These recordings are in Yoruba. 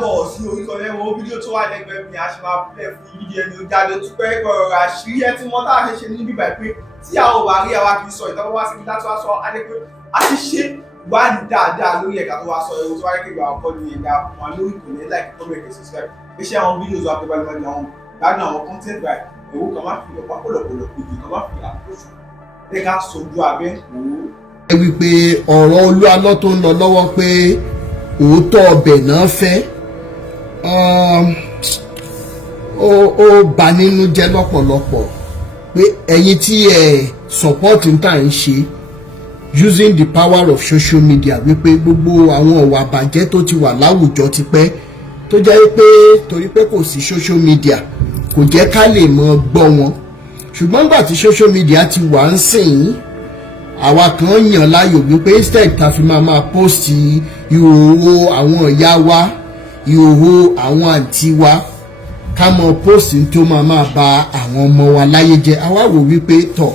káàbọ̀ sí orí kan lẹ́wọ̀n fídíò tó wà lẹ́gbẹ̀ẹ́ mi a ṣe máa pílẹ̀ fún fídíò ẹni ó jáde tó pẹ́ ọ̀rọ̀ àṣírí ẹ tí wọ́n tá a ṣe ní bíbá pé tí a ò bá rí àwa kì í sọ ìtọ́wọ́ wá sí ní láti wá sọ adé pé a ti ṣe wá ní dáadáa lórí ẹ̀ka tó wá sọ ewu tó wáyé kéwàá ọkọ ní ẹ̀dá wọn lórí ìkòlẹ̀ like comment and subscribe pé ṣé àwọn fídíò tó wà pé balùwẹ̀ ní àwọn gbádùn àwọn content by ewu kan má fi ọ̀pá pọ̀lọpọ̀lọ kejì kan má fi àkóso lẹ́ka sojú abẹ́ wò ó. ẹ wí pé ọ̀rọ̀ Olúalọ́ tó ń lọ lọ́wọ́ pé òótọ́ ọbẹ̀ náà fẹ́ ó bà nínú jẹ́ lọ́pọ̀lọpọ̀ pé ẹ̀yin tí ẹ̀ support ń tà ń ṣe using the power of social media wípé gbogbo àwọn ọ̀wà àbàjẹ́ tó ti wà láwùjọ ti pẹ́ tó jẹ́ pé torí pé kò sí social media kò jẹ́ ká lè mọ gbọ́ wọn ṣùgbọ́n nígbà tí social media ti wà ń sìn àwa kan yàn láàyò wípé instead ta fi máa post ìhòòhò àwọn ìyá wa ìhòòhò àwọn àǹtí wa ká mọ post tó máa ba àwọn ọmọ wa láyé jẹ́ àwa wò wípé tọ̀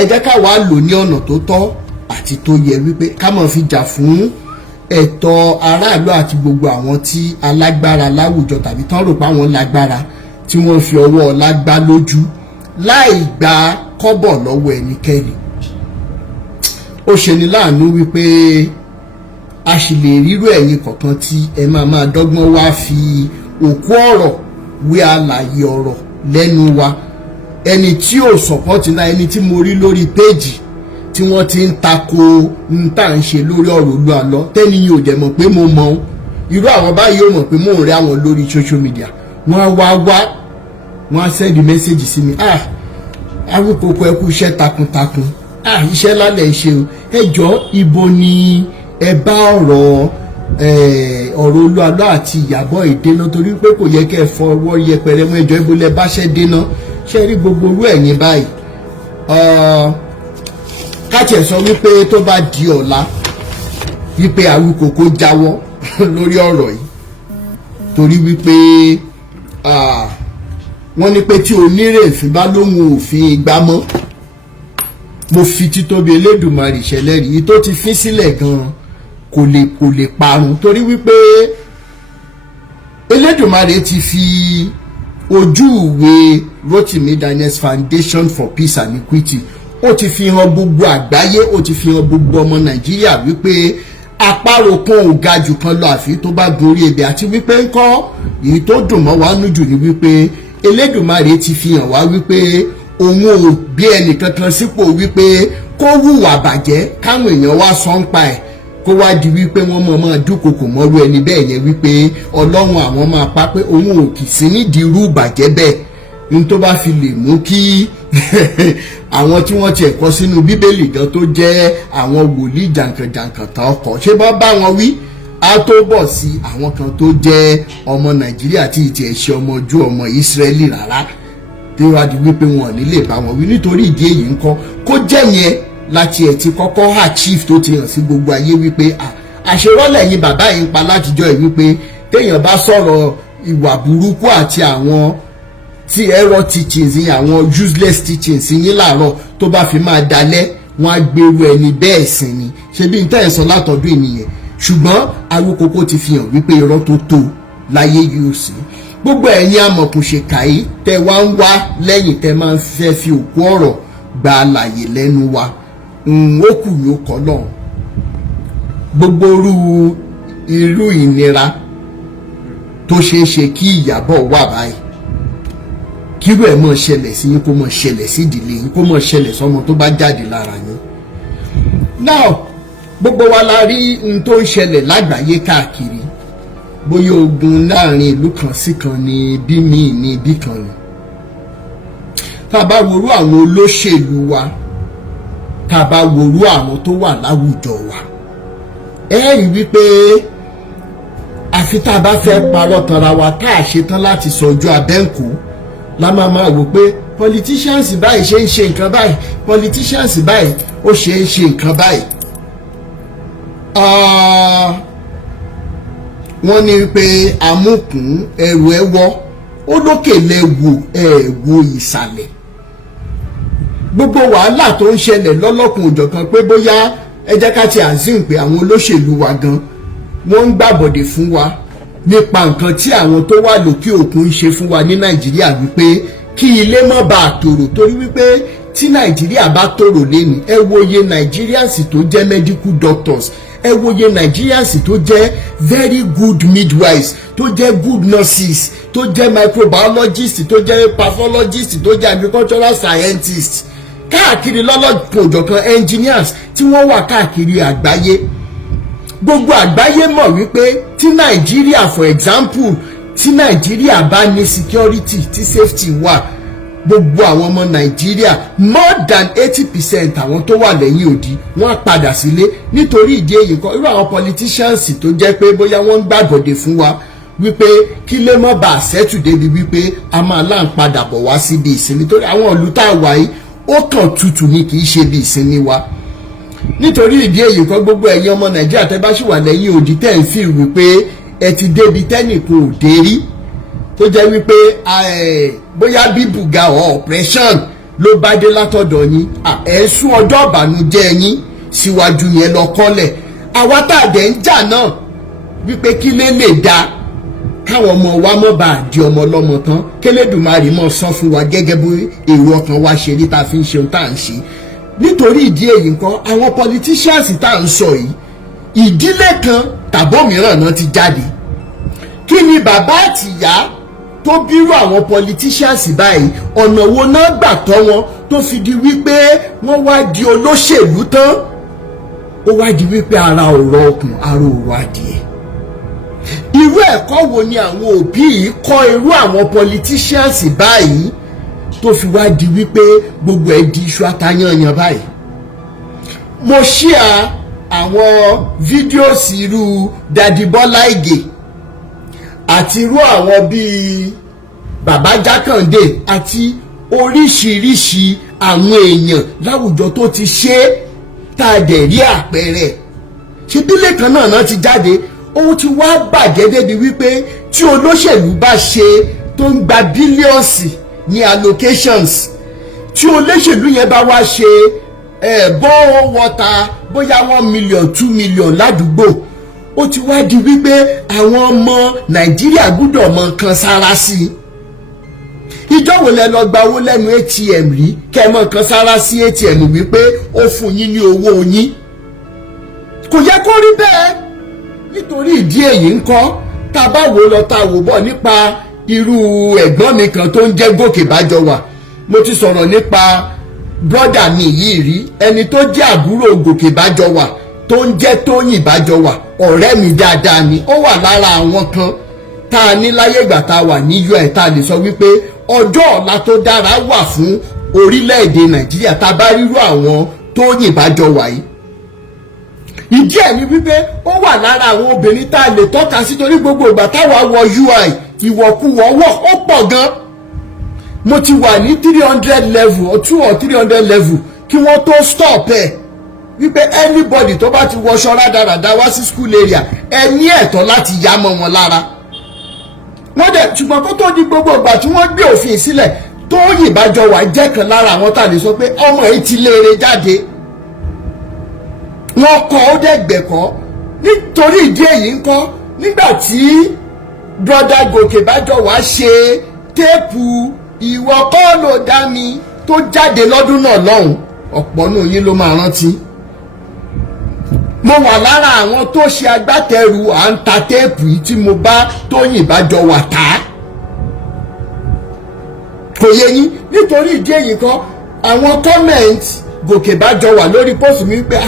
ẹ jẹ́ ká wàá lò ní ọ̀nà tó tọ́ àti tó yẹ wípé ká mọ̀ fi jà fún ẹ̀tọ́ aráàlú àti gbogbo àwọn tí alágbára láwùjọ tàbí tán rò pé àwọn lágbára tí wọ́n fi ọwọ́ ọlá gbá lójú láì gba kọ́bọ̀ lọ́wọ́ ẹnikẹ́ni. Ó ṣe ni láàánú wípé a sì lè rírò ẹ̀yin kọ̀ọ̀kan tí ẹ máa dọ́gbọ́n wá fi òkú ọ̀rọ̀ wé àlàyé ọ̀rọ̀ lẹ́nu wa ẹni tí ò sọ̀pọ́tì náà ẹni tí mo rí lórí péjì tí wọ́n ti ń tako ń tà ń ṣe lórí ọ̀rọ̀ Olúalọ́ tẹ́ni yìí ò dẹ̀ mọ̀ pé mo mọ̀ irú àwọn báyìí ò mọ̀ pé mò ń rí àwọn lórí social media wọ́n á wọ́n á send message sí mi Awikoko ẹ kú iṣẹ́ takuntakun iṣẹ́ lálẹ́ ṣe o ẹ jọ̀ọ́ ibo ni ẹ bá ọ̀rọ̀ Olúalọ́ àti Ìyábọ̀ ìdènà torí pé kò yẹ kẹ́ ẹ fọwọ́ yẹpẹrẹ mọ́ ẹjọ́ ibo lẹ bá ṣẹ́ dènà ṣe rí gbogbo orú ẹ̀yìn báyìí káàtì ẹ̀ sọ wípé tó bá di ọ̀la wípé Awikoko jáwọ́ lórí ọ̀rọ̀ yìí torí wípé wọ́n ní pé tí onírèéfín bá lóhun òfin ìgbámọ́ mo fi títóbi Elédùmarè ìṣẹ̀lẹ̀rí tó ti fín sílẹ̀ gan-an kò lè parun torí wípé Elédùmarè ti fi ojú ìwé Rotimi Daniels Foundation for Peace and Equity ó ti fi hàn gbogbo àgbáyé ó ti fi hàn gbogbo ọmọ Nàìjíríà wípé àparò kan ò ga jù kan lọ àfi tó bá gorí ebè àti wípé ńkọ́ èyí tó dùn mọ́ wa nújù ni wípé Elédùmarè ti fi hàn wá wípé òun ò bí ẹnìkankan sípò wípé kó hùwà bàjẹ́ káwọn èèyàn wá sọ ń pa ẹ̀ kó wá di wípé wọ́n máa dúnkokò mọ́rú ẹni bẹ́ẹ̀ yẹn wípé Ọlọ́run àwọn máa pa pé òun ò kì sí nídìí irú bàjẹ́ bẹ́ẹ̀ ní tó bá fi lè mú kí àwọn tí wọ́n ti ẹ̀kọ́ sínú Bíbélì gan tó jẹ́ àwọn wòlíì jàǹkànjàǹkàn tán ọkọ̀ ṣé bá wọn wí á tó bọ̀ sí àwọn kan tó jẹ́ ọmọ Nàìjíríà tí ìtì ẹ̀ ṣe ọmọ ojú ọmọ Ísírẹ́lì rárá tí wọ́n á di wípé wọn ò ní lè bá wọn wí nítorí ìdí èyí ńkọ́ kó jẹ́ yẹn láti ẹ̀ ti kọ́kọ́ achieve tó ti hàn sí gbogbo ayé wípé àṣerọ́lẹ̀ yín bàbá yìí ń pa látijọ́ ẹ̀ wípé téèyàn bá sọ̀rọ̀ ìwà burúkú àti àwọn tí error teachings yín àwọn useless teachings yín láàárọ̀ tó bá fi máa dalẹ̀ wọ́n á gbèrú ẹni bẹ́ẹ̀ sìn ni ṣe bí n tẹ́ ẹ̀ sọ látọ̀dún ènìyàn ṣùgbọ́n Awikoko ti fi hàn wípé irọ́ tó tó láyé yóò sí gbogbo ẹ̀yin amọ̀kùnṣèkà yìí tẹ́ wá ń wá lẹ́yìn tẹ́ máa ń fẹ́ fi òkú ọ̀rọ̀ gba àlàyé lẹ́nu wa ó kù yóò kọ́ náà gbogbo irú ìnira tó ṣeé ṣe kí Ìyábọ̀ wà báyìí kírú ẹ̀ mọ̀ ṣẹlẹ̀ sí yín kó mọ̀ ṣẹlẹ̀ sí ìdílé yín kó mọ̀ ṣẹlẹ̀ sọ́mọ tó bá jáde lára yín. now gbogbo wa la rí n tó ń ṣẹlẹ̀ lágbàáyé káàkiri bóyá ogun láàrin ìlú kan sí kan ní bí míì ní ibì kan ni tá a bá worú àwọn olóṣèlú wa tá a bá worú àwọn tó wà láwùjọ wa ẹ rí wípé àfi tá a bá fẹ́ parọ́ tanra wa tá a ṣe tán láti sọ ojú abẹ́ǹkó la máa wò pé politicians báyìí ṣe ń ṣe nǹkan báyìí politicians báyìí ó ṣe ń ṣe nǹkan báyìí. wọ́n ní pé amúkùn ẹrù ẹwọ́ ó lókè lẹ́wọ̀ ẹ̀wọ̀ ìsàlẹ̀ gbogbo wàhálà tó ń ṣẹlẹ̀ lọ́lọ́kùn òjọ̀kan pé bóyá ẹ jẹ́ ká ti assume pé àwọn olóṣèlú wa gan wọ́n ń gbàbọ̀dè fún wa nípa nǹkan tí àwọn tó wà lókè òkun ń ṣe fún wa ní Nàìjíríà wípé kí ilé má bàa tòrò, torí wípé tí Nàìjíríà bá tòrò lẹ́nu ẹ wòye Nigerians tó jẹ́ medical doctors, ẹ wòye Nigerians tó jẹ́ very good midwives, tó jẹ́ good nurses, tó jẹ́ microbiologists, tó jẹ́ pathologists, tó jẹ́ agricultural scientists, káàkiri lọ́lọ́kan òjọ̀kan engineers tí wọ́n wà káàkiri àgbáyé. Gbogbo àgbáyé mọ̀ wípé tí Nàìjíríà for example tí Nàìjíríà bá ní security tí safety wà, gbogbo àwọn ọmọ Nàìjíríà more than 80% àwọn tó wà lẹ́yìn odi wọ́n á padà sílé. Nítorí ìdí èyí kan irú àwọn politicians tó jẹ́ pé bóyá wọ́n ń gbàgòdè fún wa wípé kí lè mọ́ bá àṣẹ́tù débi wípé a máa láǹ padà bọ̀ wá síbi ìsinmi, torí àwọn ìlú tá a wà yìí ó kàn tutù ní kì í ṣe bí ìsinmi wa. Nítorí ìdí èyí kan gbogbo ẹ̀yin ọmọ Nàìjíríà tẹ́ bá ṣì wà lẹ́yìn odi tẹ́ ń fi wípé ẹ ti débi tẹ́nìkan ò dé rí, tó jẹ́ wípé bóyá bí bùgà or oppression ló bá dé látọ̀dọ̀ yín, ẹ̀ ń sún ọjọ́ ìbànújẹ́ yín síwájú yẹn lọ kọ́lẹ̀. Àwa tá a dẹ̀ ń jà náà wípé kí lè da káwọn ọmọ wa mọ́ bá a di ọmọ ọlọ́mọ tán, k'Ẹlẹ́dùmarè mọ́ sọ fún wa gẹ́gẹ́ bí èrò ọkàn wa ṣe rí tá a fi ń ṣe ohun tá à ń ṣe. Nítorí ìdí èyí nǹkan àwọn politicians tá à ń sọ yìí ìdílé kan tàbómìíràn náà ti jáde. Kí ni bàbá àtìyá tó bírú àwọn politicians báyìí ọ̀nà wo náà gbà tọ́ wọn tó fi di wípé wọ́n wá di olóṣèlú tán, ó wá di wípé ara ọ̀rọ̀ ọkùn ara ọ̀rọ̀ adìẹ. Irú ẹ̀kọ́ wo ni àwọn òbí yìí kọ́ irú àwọn politicians báyìí tó fi wá di wípé gbogbo ẹ̀ di iṣu atayanyan báyìí? Mo share àwọn fídíòsì irú Daddy Bọ́lá Ìgè àti irú àwọn bíi Bàbá Jákàndé àti oríṣiríṣi àwọn èèyàn láwùjọ tó ti ṣe tá a dẹ̀ rí àpẹẹrẹ. Ṣé bílẹ̀ kan náà ti jáde, ó ti wá bàjẹ́ débi wípé tí olóṣèlú bá ṣe tó ń gba bílíọ̀nsì ní allocations, tí olóṣèlú yẹn bá wá ṣe borehole water bóyá 1 million 2 million ládùúgbò, ó ti wá di wípé àwọn ọmọ Nàìjíríà gbúdọ̀ mọ nǹkan sára sí i. Ìjọ́ wo lẹ lọ gba owó lẹ́nu ATM rí kẹ́ mọ nǹkan sára sí ATM wípé ó fún yín ní owó yín? Kò yẹ kó rí bẹ́ẹ̀. Nítorí ìdí èyí ńkọ́ tá a bá wò lọ tá a wò bọ̀ nípa irú ẹ̀gbọ́n mi kan tó ń jẹ́ Gòkè Bájọwà. Mo ti sọ̀rọ̀ nípa brọ́dà mi yìí rí, ẹni tó jẹ́ àbúrò Gòkè Bájọwà tó ń jẹ́ Tóyìn Bájọwà, ọ̀rẹ́ mi dáadáa ni. Ó wà lára àwọn kan tá a ní láyé ìgbà tá a wà ní UI tá a lè sọ wípé ọjọ́ ọ̀la tó dára wà fún orílẹ̀-èdè Nàìjíríà tá a bá rírú àwọn Tóyìn Bájọwà yìí. Ìdí ẹ̀ ni wípé ó wà lára àwọn obìnrin tá a lè tọ́ka sí, torí gbogbo ìgbà táwa wọ UI ìwọ̀kuwọ̀ wọ̀ ó pọ̀ gan. Mo ti wà ní 300 level or 200 or 300 level kí wọ́n tó stop ẹ̀ wípé anybody tó bá ti wọṣọ rádaràda wá sí school area ẹ ní ẹ̀tọ́ láti yá mọ́ wọn lára. Wọ́n dẹ̀ ṣùgbọ́n kó tó di gbogbo ìgbà tí wọ́n gbé òfin sílẹ̀, Tóyìn Bájọwà jẹ́ kan lára àwọn tá a lè sọ pé ọmọ yìí ti léere jáde. Wọ́n kọ́ ó dẹ̀ gbẹ̀kọ́. Nítorí ìdí èyí ńkọ́ nígbà tí brother Gòkè Bájọwà ṣe téèpù ìwọ kọ́ ló dá mi tó jáde lọ́dún náà lọ́hùn, ọ̀pọ̀ nù yín ló máa rántí. Mo wà lára àwọn tó ṣe agbátẹrù à ń ta téèpù yìí tí mo bá Tóyìn Bájọwà tà. Kò yé yín. Nítorí ìdí èyí kan àwọn comment Gòkè Bájọwà lórí post mi wípé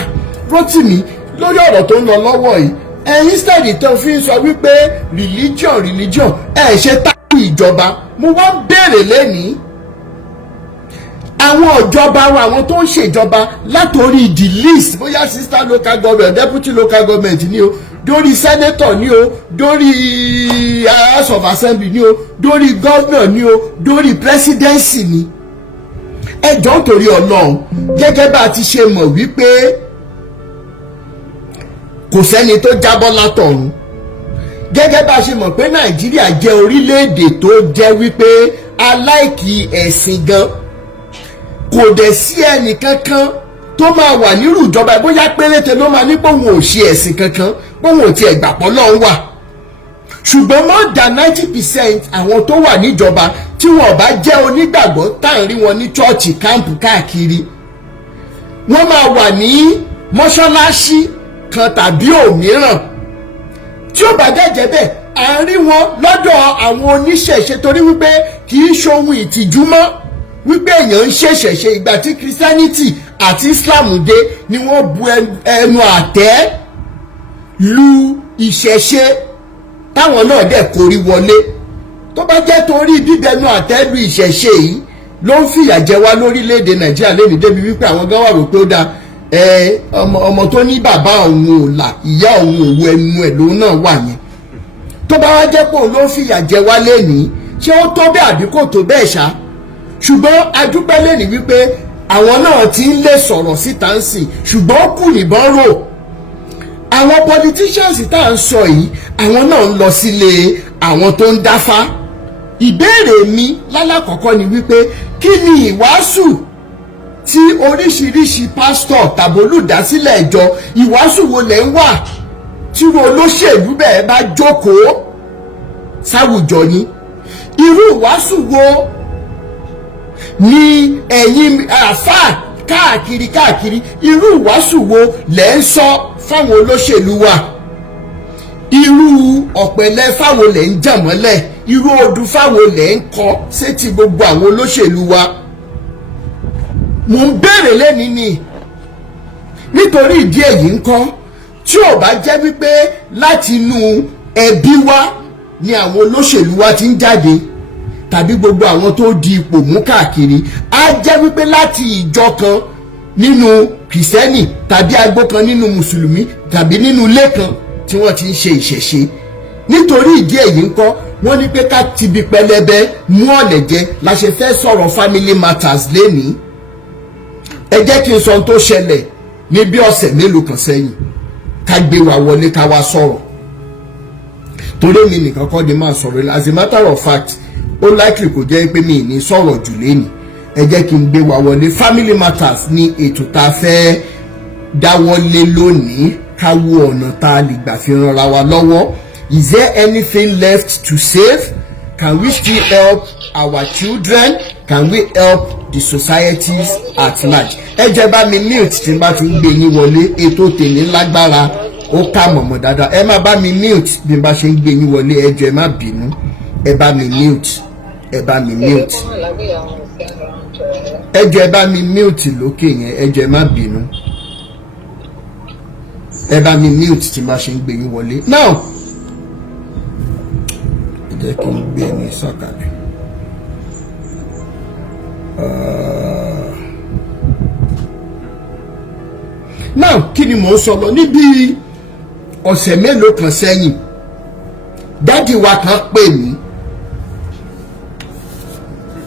Rótìmí lórí ọ̀rọ̀ tó ń lọ lọ́wọ́ yìí instead tó fi ń sọ wípé religion ṣe tákù ìjọba. Mo wá ń béèrè lẹ́nìí àwọn ìjọba wa, àwọn tó ń ṣèjọba látòrí the list bóyá sister local government, deputy local government ni o, dórí senator ni o, dórí house of assembly ni o, dórí governor ni o, dórí presidency ni. Ẹ jọ̀ọ́ torí Ọlọ́run, gẹ́gẹ́ bá a ti ṣe mọ̀ wípé kò sẹ́ni tó jábọ́ látọ̀run, gẹ́gẹ́ bá a ṣe mọ̀ pé Nàìjíríà jẹ́ orílẹ̀-èdè tó jẹ́ wípé aláìkí ẹ̀sìn gan, kò dẹ̀ sí ẹnì kankan tó máa wà nírú ìjọba bóyá péréte ló máa ní pé òun ò ṣe ẹ̀sìn kankan, pé òun ò tiẹ̀ gbàpọ̀ lọ́hùn wà. ṣùgbọ́n more than 90% àwọn tó wà níjọba tí wọn bá jẹ́ onígbàgbọ́ tá à ń rí wọn ní chọ́ọ̀chì káàmpù káàkiri wọ́n máa wà ní mọ́ṣáláṣí kan tàbí òmíràn tí ó bá jẹ́jẹ́ bẹ́ẹ̀ à ń rí wọn lọ́dọ̀ àwọn oníṣẹ̀ṣe torí wípé kì í ṣohun ìtìjú mọ́ wípé èèyàn ń ṣèṣẹ̀ṣe ìgbà tí Christianity àti Islam dé ni wọ́n bu ẹnu àtẹ́ lu ìṣẹ̀ṣe táwọn náà dẹ̀ korí wọlé tó bá jẹ́ torí bíbẹnu àtẹ́ lu ìṣẹ̀ṣe yìí ló ń fìyà jẹ wá lórílẹ̀‐èdè Nàìjíríà lẹ́nu débi wípé àwọn gan wà rò pé ó dáa ọmọ tó ní bàbá òun ò là ìyá òun òwò ẹnu ẹ̀ lòun náà wà yẹn tó bá wá jẹ́ pé òun ló ń fìyà jẹ wá lẹ́nìí ṣé ó tó bẹ́ẹ̀ àbí kò tó bẹ́ẹ̀ ṣá ṣùgbọ́n adúpẹ́ lẹ́nìí wípé àwọn náà ti ń lè sọ̀rọ̀ síta ń sìn ṣùgbọ́n ó kù níbọn rò àwọn politicians tá à ń sọ yìí àwọn náà ń lọ sílé àwọn tó ń dáfá ìbéèrè mi lálákọ̀ọ́kọ́ ni wípé kí ni ìwàásù tí oríṣiríṣi pásítọ̀ tàbólùdásílẹ̀ ìjọ ìwàásù wo lẹ̀ ń wà tí wo olóṣèlú bẹ́ẹ̀ bá jókòó sáwùjọ ni irú ìwàásù wo ni ẹ̀yin àfáà káàkiri irú ìwàásù wo lẹ̀ ń sọ fáwọn olóṣèlú wa irú ọ̀pẹ̀lẹ̀ fáwọn lẹ̀ ń jà mọ́lẹ̀ irú odù fáwọn lẹ̀ ń kọ sétí gbogbo àwọn olóṣèlú wa mò ń béèrè lẹ́ni ni nítorí ìdí èyí ń kọ́ tí ò bá jẹ́ wípé láti inú ẹbí wa ni àwọn olóṣèlú wa ti ń jáde tàbí gbogbo àwọn tó di ipò mú káàkiri á jẹ́ wípé láti ìjọ kan nínú kìrìsìtẹ́nì tàbí agbó kan nínú mùsùlùmí tàbí nínú ilé kan tí wọ́n ti ń ṣe ìṣẹ̀ṣe nítorí ìdí èyí ń kọ́ wọ́n ní pé ká tibi pẹlẹbẹ mú ọ̀lẹ̀ jẹ la ṣe fẹ́ sọ̀rọ̀ family matters lénìí ẹ jẹ́ kí n sọ ohun tó ṣẹlẹ̀ ní bí ọ̀sẹ̀ mélòó kan sẹ́yìn ká gbé wa wọlé ká wá sọ̀rọ̀ torí mi nìkan kọ́ ni máa sọ̀rọ̀ as a matter of fact ó likely kò jẹ́ pé mi ní sọ̀rọ̀ jù lénìí ẹ jẹ́ kí n gbé wa wọlé family matters ní ètò tá a fẹ́ dáwọ́lé lónìí ká wo ọ̀nà tá a lè gbà fi ranra wa lọ́wọ́ is there anything left to save can we still help our children can we help the societies at large ẹ jẹ́ bá mi mute tí n bá ti ń gbé yín wọlé ètò tèmi lágbára ó ká mọ̀mọ́ dáadáa ẹ má bá mi mute bí n bá ṣe ń gbé yín wọlé ẹ jọ̀ọ́ ẹ má bínú ẹ bá mi mute ẹ bá mi mute ẹ jọ̀ọ́ ẹ bá mi mute lókè yẹn ẹ jọ̀ọ́ ẹ má bínú ẹ bá mi mute tí n bá ṣe ń gbé yín wọlé now ẹ jẹ́ kí n gbé ní sọ̀kalẹ̀. Now kí ni mò ń sọ lọ níbi ọ̀sẹ̀ mélòó kan sẹ́yìn dádì wa kan pè mí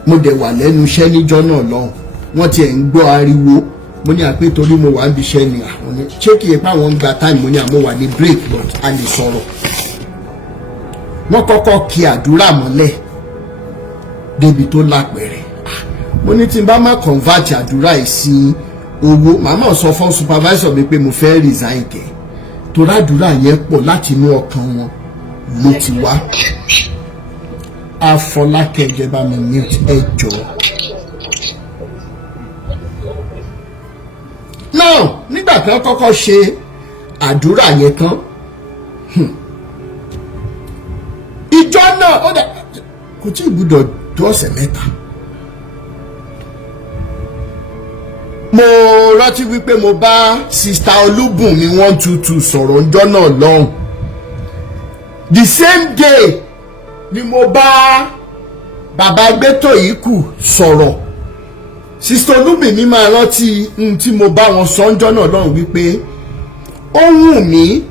mo dẹ̀ wà lẹ́nu iṣẹ́ níjọ́ náà lọ́hùn wọ́n tiẹ̀ ń gbọ́ ariwo mo ní àpé torí mo wà níbi iṣẹ́ ni àwọn ní ṣé kí ipa wọn gba time mo ní àmọ́ wà ní break but a lè sọ̀rọ̀ wọ́n kọ́kọ́ kí àdúrà mọ́lẹ̀ débi tó lápẹ̀rẹ̀ mo ní tí n bá má convert àdúrà yìí sí owó màmá sọ fún supervisor mi pé mo fẹ́ resign kẹ́ torí àdúrà yẹn pọ̀ láti inú ọkàn wọn ló ti wá Afọlákẹ́ jẹ́ bá mi mute ẹ jọ̀ọ́. now nígbà tí wọ́n kọ́kọ́ ṣe àdúrà yẹn tán ìjọ náà ó dà kò tí ì gbúdọ̀ tó ọ̀sẹ̀ mẹ́ta mo rántí wípé mo bá sista Olúbùnmi 122 sọ̀rọ̀ ńjọ́ náà lọ́hùn the same day ni mo bá bàbá Gbétóyìkù sọ̀rọ̀ sista Olúbùnmi máa rántí tí mo bá wọn sọ ńjọ́ náà lọ́hùn wípé ó wù mí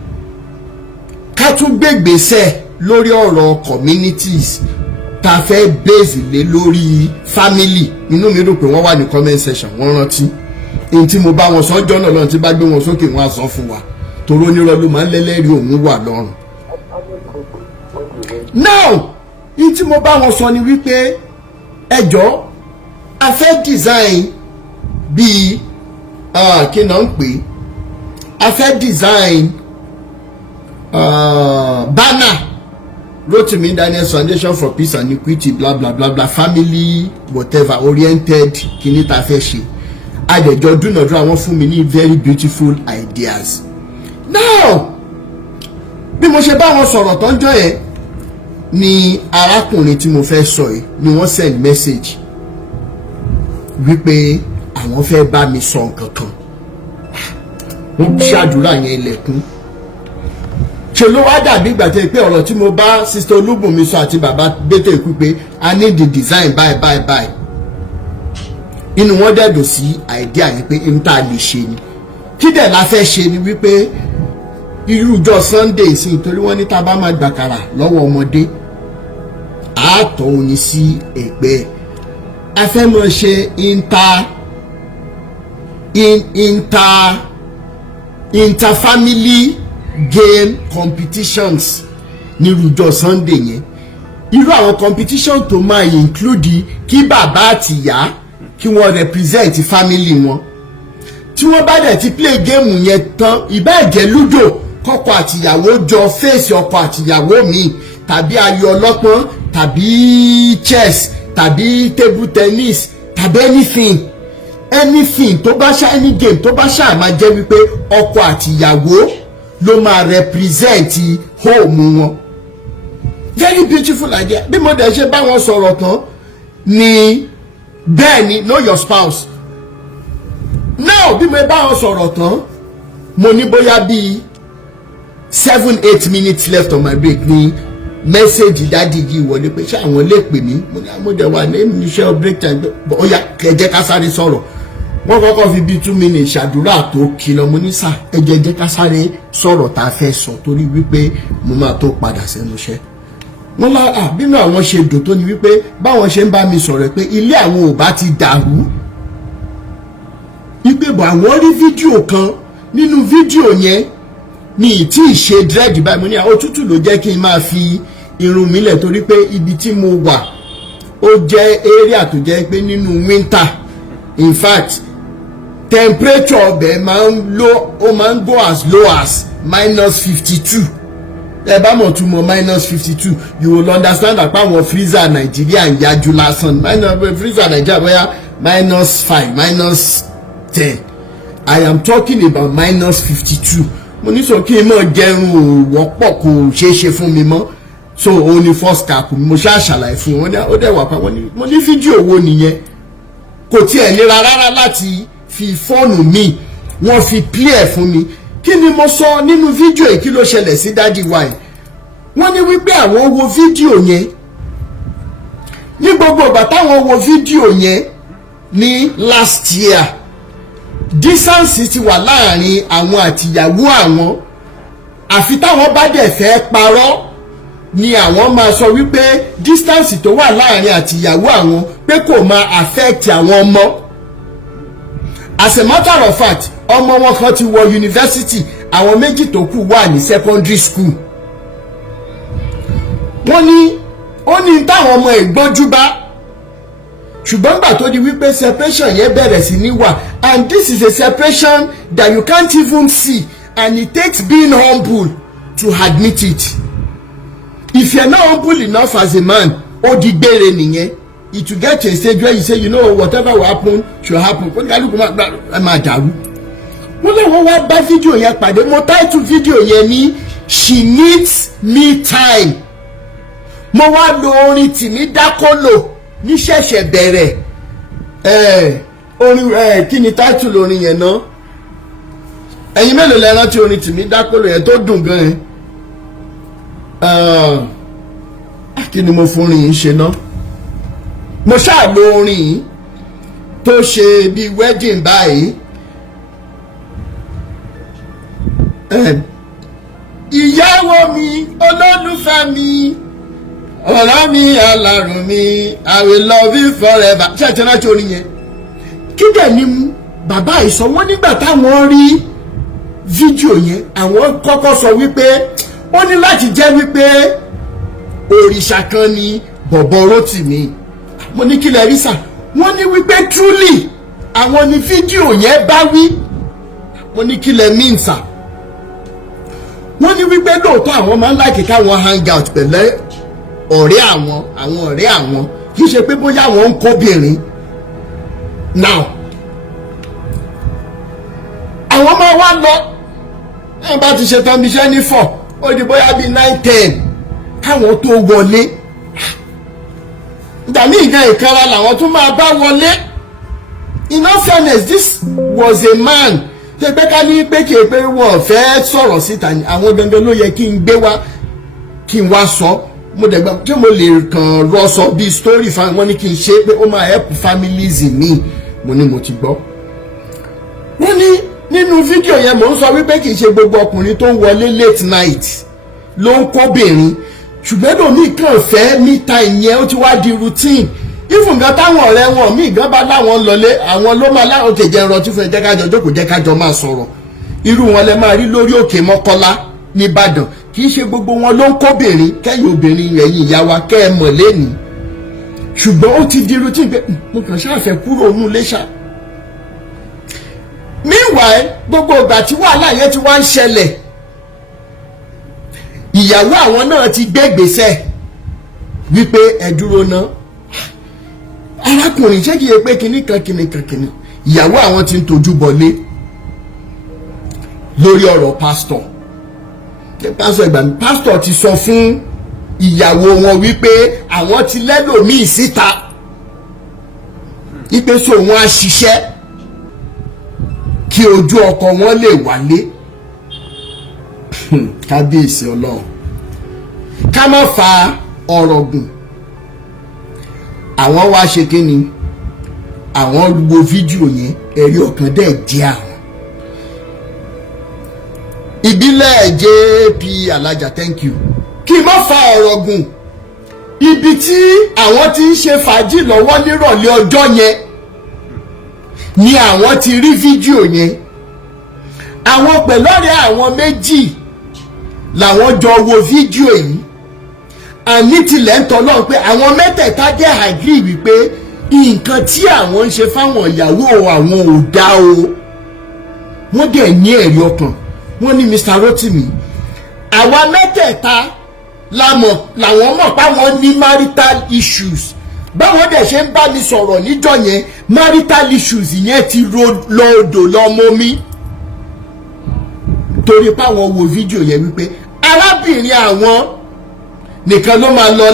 ká tún gbégbèsè lórí ọ̀rọ̀ communities tá a fẹ́ base lé lórí family inú mi rò pé wọ́n wà ní comment section wọ́n rántí èyí tí mo bá wọn sọ jọ́nà lọ́run tí bá gbé wọn sókè wọn á sọ fún wa torí onírọ́ ló máa ń lẹ́lẹ́rìí òun wà lọ́rùn. now èyí tí mo bá wọn sọ ni wípé ẹjọ́ a fẹ́ design bíi kí náà ń pè a fẹ́ design banner Rotimi Daniels Foundation for Peace and Equity bla bla bla bla family whatever oriented kìíní ta fẹ́ ṣe àdẹ̀jọ́ dúnàdúrà wọ́n fún mi ní very beautiful ideas. Now bí mo ṣe bá wọn sọ̀rọ̀ tọ́jọ́ yẹn ni arákùnrin tí mo fẹ́ sọ yìí ni wọ́n send message wípé àwọn fẹ́ bá mi sọ nǹkan kan. Wọ́n ṣàdúrà yẹn ilẹ̀kùn ṣe ló wá dàbí ìgbà tẹ́ pé ọ̀rọ̀ tí mo bá sister Olúbùnmi sọ àti bàbá Bété ikú pé I need the design bye. Inú wọn dẹ̀dùn sí idea yẹn pé n ta lè ṣe ni kí dẹ̀ la fẹ́ ṣe ni wípé irú ọjọ́ Sunday sí nítorí wọ́n ní tá a bá máa gbàkàrà lọ́wọ́ ọmọdé àátọ́ oyin sí ẹ̀gbẹ́ a fẹ́ mọ̀ ṣe interfamily game competitions ní irújọ́ Sunday yẹn irú àwọn competition tó máa include kí bàbá àti ìyá kí wọ́n represent family wọn tí wọ́n bá dẹ̀ ti play game yẹn tán ìbá jẹ́ ludo kọ́kọ àtìyàwó jọ fèsì ọkọ àtìyàwó mi tàbí ayò ọlọ́pọ́n tàbí chess tàbí table tennis tàbí anything tó bá ṣá any game tó bá ṣá máa jẹ́ wípé ọkọ àtìyàwó ló máa represent home wọn. Very beautiful idea. Bí mo dẹ̀ ṣe bá wọn sọ̀rọ̀ tán ni bẹ́ẹ̀ ni know your spouse. Now bí mo bá wọn sọ̀rọ̀ tán mo ní bóyá bíi 7-8 minutes left on my break ni mẹ́sẹ̀gì dáàdì yìí wọlé pé ṣé àwọn lè pè mí mo ní àmúdẹ̀ wà ní iṣẹ́ break time ó yá kẹjẹ́ ká sáré sọ̀rọ̀ wọ́n kọ́kọ́ fi bíi 2 minutes ṣàdúrà tó kìlọ̀ mo ní sà ẹjẹ́ ká sáré sọ̀rọ̀ tá a fẹ́ sọ torí wípé mo máa tó padà sẹ́nu iṣẹ́. wọ́n lá bínú àwọn ṣe dùn tó ní wípé báwọn ṣe ń bá mi sọ̀rọ̀ pé ilé àwọn ò bá ti dàrú wípé bọ̀ àwọn rí fídíò kan nínú fídíò yẹn mi ì tí ì ṣe dread báyìí mo ní òtútù ló jẹ́ kí n máa fi irun mi lẹ̀ torí pé ibi tí mo wà ó jẹ́ area tó jẹ́ pé nínú winter in fact temperature ọbẹ̀ máa ń go as low as -52 ẹ bá mọ̀ tún mọ̀ -52 you will understand that àwọn freezer Nàìjíríà ń yájú lásán freezer Nàìjíríà bóyá -5 -10 I am talking about -52 mo ní sọ kí n mọ̀ jẹun wọ́pọ̀ kò ṣeé ṣe fún mi mọ́ so òun ni first cap mo ṣáà ṣàlàyé fún wọn ó dẹ̀ wà pa mo ní fídíò wo nìyẹn kò tiẹ̀ nira rárá láti fi fóònù mi wọ́n fi play fún mi kí ni mo sọ nínú fídíò yìí kí ló ṣẹlẹ̀ sí dádì wa yìí wọ́n ní wípé àwọn wo fídíò yẹn ní gbogbo ìgbà táwọn wo fídíò yẹn ní last year distance ti wà láàrin àwọn àtìyàwó àwọn àfi táwọn bá dẹ̀ fẹ́ parọ́ ni àwọn máa sọ wípé distance tó wà láàrin àtìyàwó àwọn pé kò máa affect àwọn ọmọ as a matter of fact ọmọ wọn kan ti wọ university àwọn méjì tó kù wà ní secondary school wọ́n ní ó ní táwọn ọmọ ìgbọ́njú bá ṣùgbọ́n gbà tó di wípé separation yẹn bẹ̀rẹ̀ sí ní wà and this is a separation that you can't even see and it takes being humble to admit it if you're not humble enough as a man ó di gbére nìyẹn it will get to a stage where you say you know whatever will happen should happen ó ní kálukú máa dàrú wọ́n lè wọ́n wá bá fídíò yẹn pàdé mo title fídíò yẹn ní she needs me time mo wá lo orin tìmí dákólò ní ṣẹ̀ṣẹ̀ bẹ̀rẹ̀ orin kí ni title orin yẹn náà ẹ̀yin mélòó lẹ rántí orin tìmí dákólò yẹn tó dùn gan yẹn kí ni mo fún orin yìí ṣe náà mo ṣáà lo orin yìí tó ṣe bí wedding báyìí ìyàwó mi olólùfẹ́ mi ọ̀rọ̀ mi alárùn mi I will love you forever ṣé ẹ ti rántí orin yẹn kí dẹ̀ ni bàbá ìsọ wọ́n nígbà táwọn rí fídíò yẹn àwọn kọ́kọ́ sọ wípé ó ní láti jẹ́ wípé òrìṣà kan ni bọ̀bọ̀ Rótìmí mo ní kí lẹ rí sà wọ́n ní wípé truly àwọn ni fídíò yẹn bá wí mo ní kí lẹ mean sà wọ́n ní wípé lóòótọ́ àwọn máa ń láìkí káwọn hang out àwọn ọ̀rẹ́ àwọn kì í ṣe pé bóyá wọ́n ń kóbìnrin now àwọn máa wá lọ ẹ̀ bá ti ṣetán bí iṣẹ́ ní 4 ó di bóyá bíi 9-10 káwọn tó wọlé ìdàmí ìgbà ìkanra làwọn tún máa bá wọlé. In all fairness, this was a man ṣe pé ká ní pé kí pé wọ́n fẹ́ sọ̀rọ̀ síta ni àwọn gangan ló yẹ kí n gbé wá kí n wá sọ mo dẹ̀ gbà tí mo lè kàn rọ sọ bíi story fan wọ́n ní kí n ṣe pé ó máa help families mi mo ní mo ti gbọ́. wọ́n ní nínú fídíò yẹn mò ń sọ wípé kì í ṣe gbogbo ọkùnrin tó ń wọlé late night ló ń kóbìnrin ṣùgbọ́n lómi kàn fẹ́ níta ìyẹn ó ti wá di routine even gan táwọn ọ̀rẹ́ wọn míì gan bá láwọn lọlé àwọn ló máa láwọn tèjẹ́ ẹran tí fún ẹ jẹ́ kájọ jókòó jẹ́ kájọ máa sọ̀rọ̀ irú wọn lẹ máa rí lórí òkè Mọ́kọ́lá nìbàdàn kì í ṣe gbogbo wọn ló ń kóbìnrin kẹ́yìn obìnrin ẹ̀yìn ìyá wa kẹ́ ẹ mọ̀ lẹ́nìí ṣùgbọ́n ó ti di routine pé mo kàn ṣáàfẹ́ kúrò nù léṣà. meanwhile gbogbo ìgbà tí wàhálà yẹn ti wá ń ṣẹlẹ̀ ìyàwó àwọn náà ti gbé ìgbésẹ̀ wípé ẹ dúró ná arákùnrin ṣé kìí ṣe pé kinní kan ìyàwó àwọn ti ń tojú bọlé lórí ọ̀rọ̀ pásítọ̀ pásítọ̀ ti sọ fún ìyàwó wọn wípé àwọn ti lẹ́lòmíì síta wípé so wọn á ṣiṣẹ́ kí ojú ọkọ wọn lè wálé kábíyèsí ọlọ́run ká má fa ọ̀rọ̀ gùn àwọn wá ṣe kí ni àwọn wo fídíò yẹn ẹ̀rí ọkàn dẹ̀ jẹ́ àwọn ìbílẹ̀ JP alájà thank you kí n má fa ọ̀rọ̀ gùn ibi tí àwọn ti ń ṣe fàájì lọ́wọ́ nírọ̀lẹ́ ọjọ́ yẹn ni àwọn ti rí fídíò yẹn àwọn pẹ̀lú ọ̀rẹ́ àwọn méjì làwọn jọ wo fídíò yìí àní tilẹ̀ ń tọ́lọ́ pé àwọn mẹ́tẹ̀ẹ̀ta jẹ́ agree wípé nǹkan tí àwọn ń ṣe fáwọn ìyàwó àwọn ò dá o wọ́n dẹ̀ ní ẹ̀rí ọkàn wọ́n ní Mr. Rotimi àwa mẹ́tẹ̀ẹ̀ta làwọn mọ̀ páwọn ní marital issues báwọn dẹ̀ ṣe ń bá mi sọ̀rọ̀ níjọ́ yẹn marital issues yẹn ti lọ odò lọ́mọ mi torí páwọn wo fídíò yẹn wípé arábìnrin àwọn nìkan ló máa lọ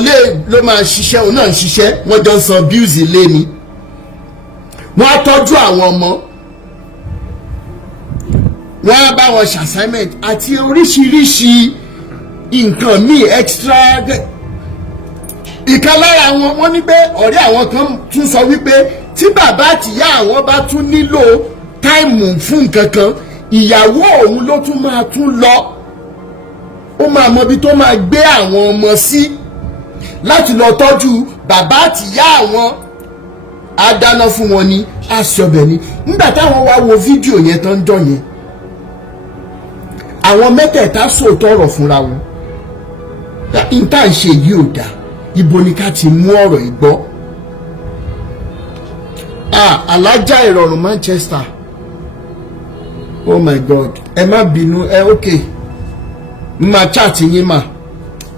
ló máa ṣiṣẹ́ òun náà ń ṣiṣẹ́ wọ́n jọ ń san bills ilé ni wọ́n á tọ́jú àwọn ọmọ wọ́n á bá wọn ṣe assignment àti oríṣiríṣi nǹkan míì extra ìkan lára wọn wọ́n ní pé ọ̀rẹ́ àwọn kan tún sọ wípé tí bàbá àtìyá àwọn bá tún nílò táìmù fún nǹkan kan ìyàwó òun ló tún máa tún lọ ó máa mọ ibi tó máa gbé àwọn ọmọ sí láti lọ tọ́jú bàbá àtìyá àwọn á dáná fún wọn ní àṣọbẹ̀ ni nígbà táwọn wá wo fídíò yẹn tán jọ yẹn àwọn mẹ́tẹ̀ẹ̀ta sòótọ́ ọ̀rọ̀ fúnra wọn níta ń ṣe yìí ò dáa ibo ni ká ti mú ọ̀rọ̀ ìgbọ́ alájà ìrọ̀rùn Manchester oh my God ẹ má bínú ẹ okay máa chaati yín mà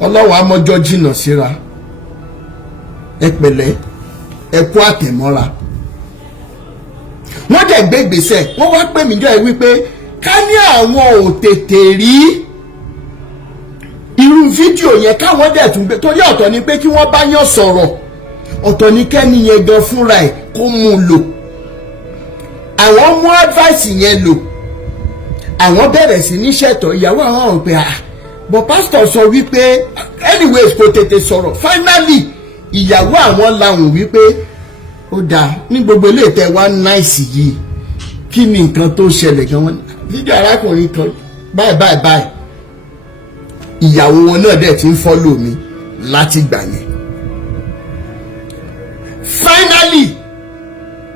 ọlọ́wọ́ amọ́jọ́ jìnnà síra ẹ pẹ̀lẹ́ ẹ kú àtẹ̀mọ́ra wọ́n dẹ̀ gbé ìgbésẹ̀ wọ́n wá pè mí jọ ẹ wípé ká ní àwọn ò tètè rí irú fídíò yẹn káwọn dẹ̀ tún gbé torí ọ̀tọ̀ ni pé kí wọ́n bá yàn sọ̀rọ̀ ọ̀tọ̀ ni kẹ́ni yẹn gan fúnra ẹ̀ kó mú un lò àwọn mú advice yẹn lò àwọn bẹ̀rẹ̀ sí ní ṣètò ìyàwó àwọn ọ̀hún pé but pastor sọ wípé anyways kò tètè sọ̀rọ̀ finally ìyàwó àwọn làwọn wípé ó dáa ní gbogbo ilé ìtẹ́ wá náìsì yìí kí ni nǹkan tó ṣẹlẹ̀ gan wọn fídíò arákùnrin kan báyìí ìyàwó wọn náà dẹ̀ ti ń follow mi láti gbà yẹn finally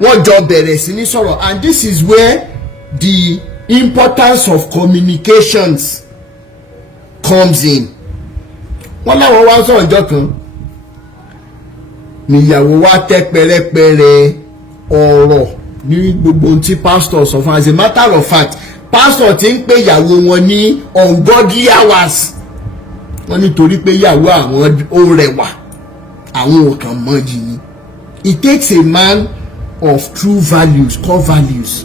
wọ́n jọ bẹ̀rẹ̀ sí ní sọ̀rọ̀ and this is where the importance of communications comes in. wọ́n láwọn wá sọ̀rọ̀ ọjọ́ kan níyàwó wa tẹ́ pẹ́rẹ́pẹ́rẹ́ ọ̀rọ̀ ní gbogbo ohun tí pastor sọ fún as a matter of fact pastor ti ń pè ìyàwó wọn ní ungodly hours wọ́n nítorí pé ìyàwó àwọn ó rẹwà àwọn ò kàn mọ́ yìí ni. It takes a man of true values, core values,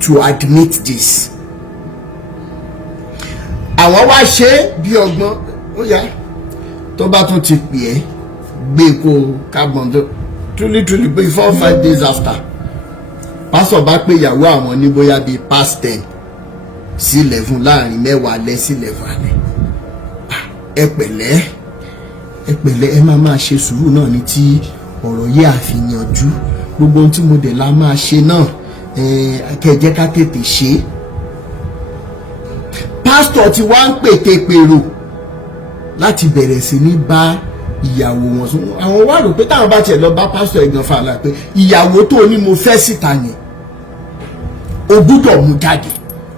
to admit this. Àwọn wá ṣe bí ọgbọ́n ó yá tó bá tún ti pè é gbé kó carbon tó truly before 5 days after pásọ̀ bá pé ìyàwó àwọn ní bóyá bíi past 10 sí 11 láàrin 10 alẹ́ sí 11 alẹ́. Ẹ pẹ̀lẹ́ ẹ máa ṣe sùúrù náà ní tí ọ̀rọ̀ yìí àfihànjú gbogbo ohun tí mo dẹ̀ la máa ṣe náà kẹjẹ́ ká tètè ṣe. Pásítọ̀ tí wá ń pètèpèrò láti bẹ̀rẹ̀ sí ní bá ìyàwó wọn sùn. Àwọn wá rò pé táwọn bá tiẹ̀ lọ bá pásítọ̀ ẹ̀gàn fàlà pé ìyàwó tó ní mo fẹ́ síta yẹn o gbúdọ̀ mú jáde.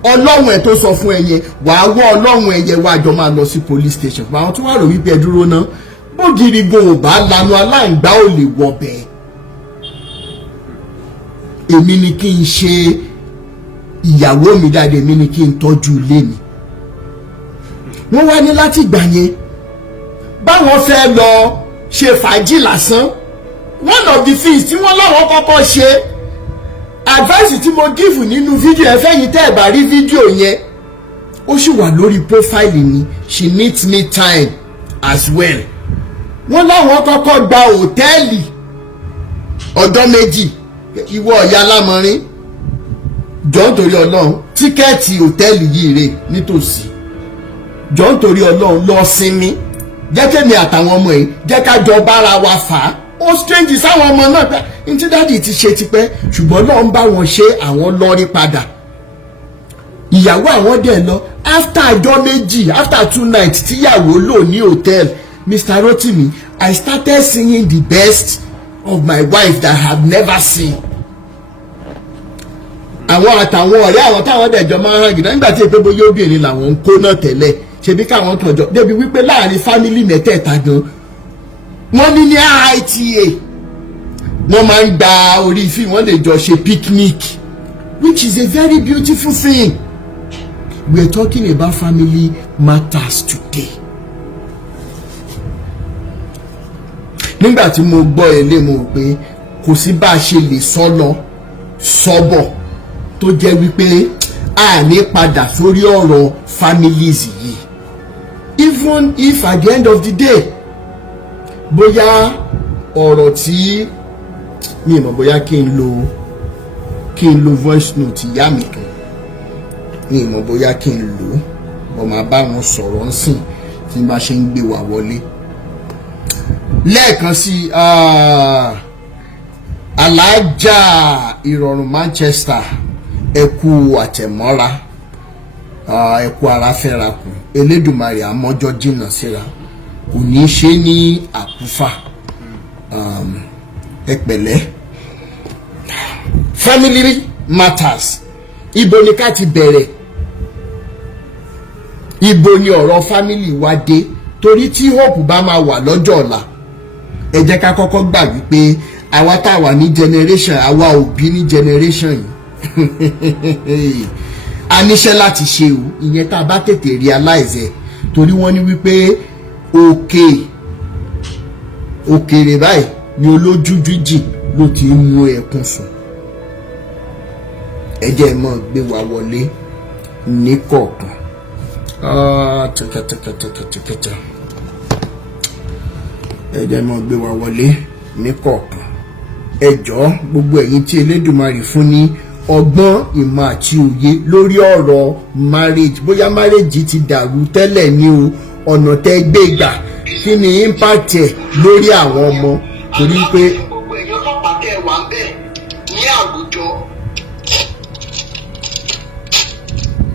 Ọlọ́run ẹ̀ tó sọ fún ẹ yẹn wàá wọ́ ọlọ́run ẹ̀ yẹn wá jọ máa lọ sí police station. Àwọn tó wá rò wípé ẹ dúró náà bógiri go ò bá lanu aláǹgbá ò lè wọ bẹ́ẹ̀. Èmi ni kí n ṣe ìyàwó mi dáadáa, èmi ni kí n tọ́jú ilé mi. Wọ́n wá ní láti gbà yẹn báwọn fẹ́ lọ ṣe fàájì lásán. One of the things tí wọ́n láwọn kọ́kọ́ ṣe advice tí mo give nínú fídíò ẹ fẹ́yìn tẹ́ ẹ̀ bá rí fídíò yẹn ó sì wà lórí profile mi. She needs me time as well. Wọ́n láwọn kọ́kọ́ gba hòtẹ́ẹ̀lì ọjọ́ méjì. Ìwọ ọ̀yá lámọrin jọ̀ọ́ nítorí Ọlọ́run tíkẹ́ẹ̀tì hòtẹ́ẹ̀lì yìí rè nítòsí. Jọ̀ọ́ nítorí Ọlọ́run lọ sinmi jẹ́ kémi àtàwọn ọmọ yìí jẹ́ ká jọ bára wa fà á. Ó strange sáwọn ọmọ náà pé ní tí dáàdì ti ṣe tipẹ́ ṣùgbọ́n náà ń bá wọn ṣe àwọn lọ́rí padà. Ìyàwó àwọn dẹ̀ lọ after ọjọ́ méjì after 2 nights tíyàwó lò ní hòtẹ́ẹ̀lì. Mr. Rotimi, I started singing the best of my wife that I have never seen. Àwọn àtàwọn ọ̀rẹ́ àwọn táwọn dẹ̀jọ́ máa ń hàn gìdá nígbà tí èpè bóyá obìnrin làwọn ń kó náà tẹ́lẹ̀ ṣebí káwọn tọ̀jọ́ débi wípé láàrin fámílì mẹ́tẹ̀ẹ̀ta gan wọ́n ní IITA wọ́n máa ń gba orí fíìmù wọ́n lè jọ ṣe picnic, which is a very beautiful thing. We are talking about family matters today. Nígbà tí mo gbọ́ ilé mo pé kò sí bá a ṣe lè sọ lọ sọ́bọ̀ tó jẹ́ wípé a ní padà sórí ọ̀rọ̀ families yìí. Even if at the end of the day bóyá ọ̀rọ̀ tí mi mọ̀ bóyá kí n lo voice note ìyá mi kan mi mọ̀ bóyá kí n lò ó máa bá wọn sọ̀rọ̀ ń sìn tí n bá ṣe ń gbé wa wọlé. Lẹ́ẹ̀kan sí alájà ìrọ̀rùn Manchester ẹkú àtẹ̀mọ́ra ẹkú ara fẹ́ra kù Elédùmarè àmọ́jọ́ jìnnà síra kò ní ṣe ní àkúfà. Ẹ pẹ̀lẹ́. Family matters. Ibo ni ká ti bẹ̀rẹ̀? Ibo ni ọ̀rọ̀ family wa dé? Torí tí hope bá máa wà lọ́jọ́ ọ̀la ẹ jẹ́ ká kọ́kọ́ gbà wípé àwa tá a wà ní generation àwa òbí ní generation yìí a níṣẹ́ láti ṣe o. Ìyẹn tá a bá tètè realize ẹ̀ torí wọ́n ní wípé òkèèrè báyìí ni olójú jíjìn ló ti ń mú ẹkún sùn. Ẹ jẹ́ mọ́ gbé wa wọlé ní kọ̀ọ̀kan. Ẹ jẹ́ mọ́ gbé wa wọlé ní kọ̀ọ̀kan. Ẹ jọ̀ọ́ gbogbo ẹ̀yin tí Elédùmarè fún ní ọgbọ́n ìmọ̀ àti òye lórí ọ̀rọ̀ marriage, bóyá marriage ti dàrú tẹ́lẹ̀ ní o ọ̀nà tẹ́ gbé gbà kí ni impact ẹ̀ lórí àwọn ọmọ torí pé gbogbo ẹ̀yin ọlọ́pàá tẹ́ wà ń bẹ̀ ní àwùjọ.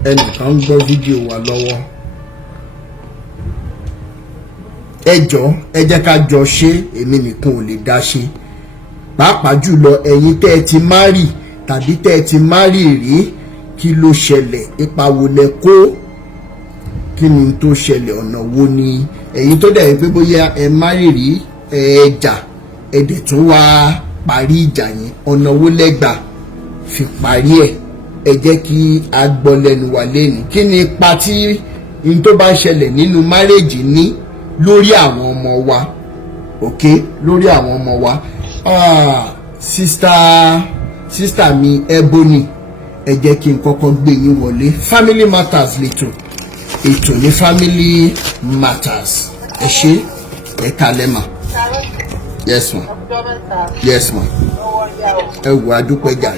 Ẹnìkan ń gbọ́ fídíò wa lọ́wọ́. Ẹ jọ̀ọ́ ẹ jẹ́ ká jọ ṣe, èmi nìkan ò lè dá ṣe. Pàápàá jùlọ ẹ̀yin tẹ́ ẹ ti marry tàbí tẹ́ ẹ ti marry rí, kí ló ṣẹlẹ̀, ipa wo lẹ kó, kí ni tó ṣẹlẹ̀, ọ̀nà wo ni ẹ̀yin tó dẹ̀ pé bóyá ẹ marry rí ẹ̀ẹ́jà ẹ̀dẹ̀ tó wá parí ìjà yẹn, ọ̀nà wo lẹ́gbà fi parí ẹ̀. Ẹ jẹ́ kí a gbọ́ lẹ́nu wa lẹ́nu kí ni ipa tí in tó bá ṣẹlẹ̀ nínú marriage ní lórí àwọn ọmọ wa, ok, lórí àwọn ọmọ wa. Sister mi Ebony, ẹ jẹ́ kí n kọ́kọ́ gbé yín wọlé. Family Matters lẹ́tọ̀, ètò ní Family Matters. Ẹ ṣé, ẹ kalẹ̀ mà. Yes ma. Yes ma. Ẹ wò adúpẹ́ jà.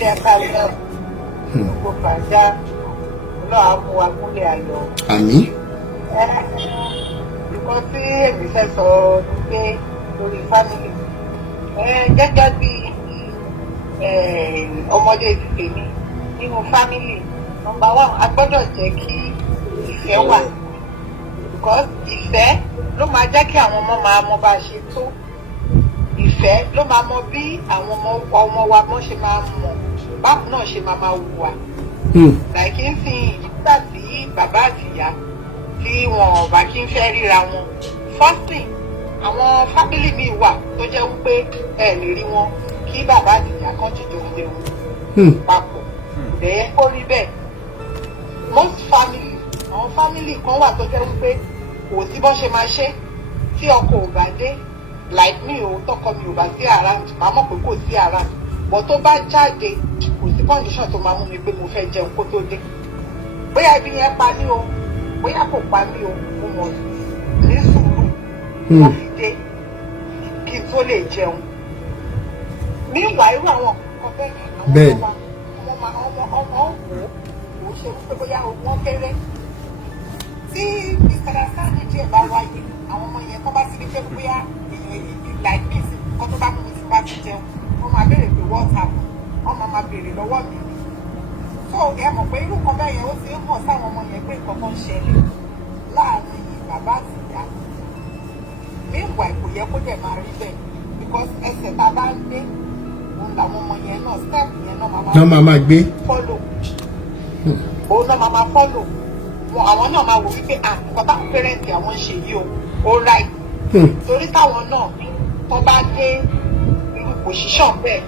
Àmín. Nǹkan tí èmi fẹ́ sọ ni pé lórí family gẹ́gẹ́ bí ọmọdé ti tèmi nínú family, number one, a gbọ́dọ̀ jẹ́ kí ìfẹ́ wà, because ìfẹ́ ló máa jẹ́ kí àwọn ọmọ máa mọ bá a ṣe tó. Ìfẹ́ ló máa mọ bí àwọn ọmọ wa mọ́ ṣe máa mọ̀ báwo náà ṣe máa hùwà. Like n sin ìgbà tí bàbá àti ìyá tí wọn ò bá kí ń fẹ́ ríra wọn, first thing, àwọn family mi wà tó jẹ́ wípé ẹ lè rí wọn kí bàbá àti ìyá kan jìjọ jẹun papọ̀. Bẹ́ẹ̀ ó rí bẹ́ẹ̀. Most family, àwọn family kan wà tó jẹ́ wípé kò sí bọ́n ṣe máa ṣe tí ọkọ ò bá dé, like mi ò tọkọ mi ò bá sí around, màá mọ̀ pé kò sí around, but tó bá jáde kò sí condition tó máa mú mi pé mo fẹ́ jẹun kó tó dé. Bóyá ibi yẹn pa mí o, bóyá kò pa mí o, mo mọ̀ ní sùúrù mo fi dé kí n tó lè jẹun. Nígbà irú àwọn nǹkan bẹ́ẹ̀ àwọn ọmọ wò ó ṣe wípé bóyá wọ́n kéré. Tí misunderstanding díẹ̀ bá wáyé, àwọn ọmọ yẹn tó bá ti rí pé bóyá like this nǹkan tó bá mú mi tí bá ti jẹun, wọ́n máa béèrè pé what happen, wọ́n máa béèrè lọ́wọ́ mi. So ẹ mọ̀ pé irú kan bẹ́ẹ̀ yẹn ó ti ń hàn sáwọn ọmọ yẹn pé nǹkan kan ń ṣẹlẹ̀ láàrin bàbá àti ìyá. Meanwhile kò yẹ kó dẹ̀ máa rí bẹ́ẹ̀, because ẹsẹ̀ tá a bá ń gbé òun làwọn ọmọ yẹn náà step yẹn náà máa gbé follow. Òun náà máa follow. Àwọn náà máa wò wípé nǹkan táwọn pẹ́rẹ́ǹtì àwọn ń ṣe yìí o, ó right. Torí táwọn náà tó bá dé irú position bẹ́ẹ̀,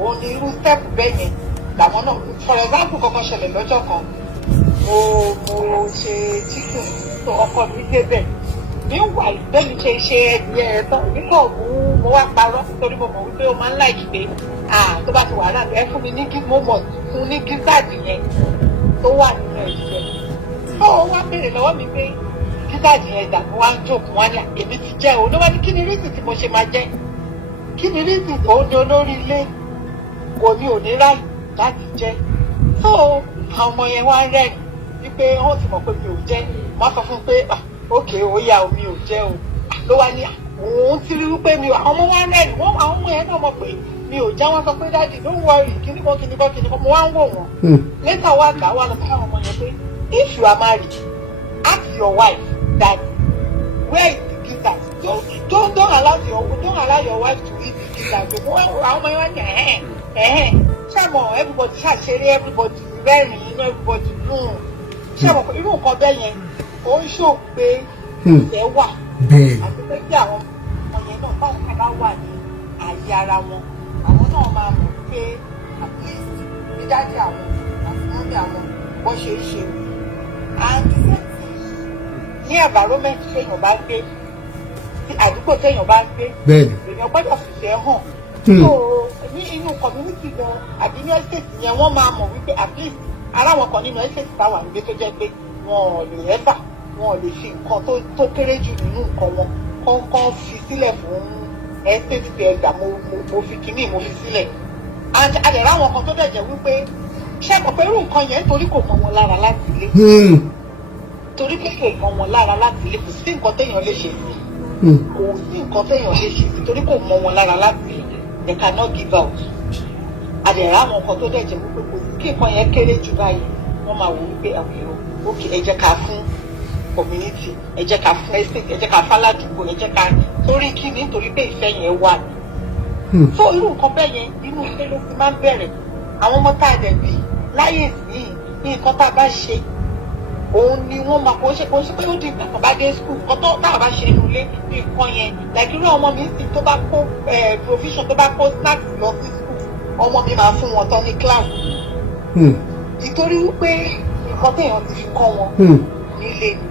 òun ni irú step bẹ́ẹ̀ yẹn làwọn náà. For example, kọ́kọ́ ṣẹlẹ̀ lọ́jọ́ kan, mo ṣe chicken tó ọkọ mi débẹ̀. Meanwhile bẹ́ẹ̀ni ṣe ẹgbẹ́ ẹ̀ tán nígbà mo wá parọ́ torí mo mọ̀ wípé ó máa ń láìkí pé tó bá ti wà náà ẹ fún mi ní mo mọ̀ fún ní gígáàdì yẹn tó wà nínú ẹ̀jẹ̀. Tó o wá béèrè lọ́wọ́ mi pé gígáàdì yẹn dà mo wá ń jókòó wá ní èmi ti jẹ́ o. Ló wá ní kí ni rísì tí mo ṣe máa jẹ́, kí ni rísì tó ní olórí ilé kò ní òní ráì láti jẹ́. Tó àwọn ọmọ yẹn wá ń rẹ́rìn wípé wọ́n ti mọ̀ pé mi ò jẹ́. Wọ́n sọ fún pé ókè ó yá omi ò jẹ́ o. Ló wá ní òun ti rí wípé mi àwọn ọmọ wa rẹ́rìn, àwọn ọmọ yẹn náà mọ̀ pé mi ò já. Wọ́n sọ pé dáàdì don't worry kíníkan mo wá ń wò wọ́n. Later wá gbà wá lọ sí àwọn ọmọ yẹn pé if you are married, ask your wife that where is the gizzard. Don't allow your wife to eat the gizzard. Àwọn ọmọ yẹn wá ní ṣàmọ̀ everybody ṣàṣeré, everybody rẹ́rìn inú everybody dùn. Ṣàmọ̀ pé irú nǹkan bẹ́ẹ̀ yẹn ó ń ṣò pé ìfẹ́ wà, àti pé kí àwọn ọmọ yẹn náà báwọn kan bá wà ní àyè ara wọn, àwọn náà máa mọ̀ pé at least bí dájú àwọn àti mọ́mí àwọn bó ṣe é ṣe. And ní environment téèyàn bá gbé, tí àdúgbò téèyàn bá gbé, èèyàn gbọ́dọ̀ fìfẹ́ hàn. So ní inú community gan àbí ní estate yẹn wọ́n máa mọ̀ wípé at least ara wọn kan nínú estate táwọn àgbẹ̀ tó jẹ́ pé wọn ò lè rẹ́fà, wọn ò lè fi nǹkan tó kéré jù nínú nǹkan wọn kọ́ńkọ́ fi sílẹ̀ fún estate pé ẹgbà mo fi kíní mo fi sílẹ̀. And àdẹ̀rẹ̀ àwọn kan tó dẹ̀ jẹ́ wípé ṣé mọ̀ pé irú nǹkan yẹn torí kò mọ wọn lára láti ilé, torí pé kò mọ wọn lára láti ilé, kò sí nǹkan téèyàn lè ṣe sí, kò sí nǹkan téèyàn lè ṣe sí torí kò mọ wọn lára láti ilé. They cannot give out. Àdẹ̀rẹ̀ àwọn kan tó dẹ̀ jẹ́ wípé kò sí kí nǹkan yẹn kéré jù báyìí, wọ́n máa wò wípé òkè ẹ jẹ́ ká fún community, ẹ jẹ́ ká fún estate, ẹ jẹ́ ká fún aládùúgbò, ẹ jẹ́ ká torí kí ni nítorí pé ìfẹ́ yẹn wà ní. So irú nǹkan bẹ́ẹ̀ yẹn inú ilé ló fi máa ń bẹ̀rẹ̀. Àwọn ọmọ tá a dẹ̀ bí láyé sí ní nǹkan tá a bá ṣe òun ni wọ́n máa kó ṣe pé ó di ìgbà kan bá dé school nǹkan tó tá a bá ṣe inú ilé ní nǹkan yẹn. Like irú ọmọ mi sì tó bá kó provision tó bá kó snacks lọ sí school, ọmọ mi máa fún wọn tán ní class. Nítorí wípé nǹkan téèyàn ti fi kọ́ wọn nílé ni.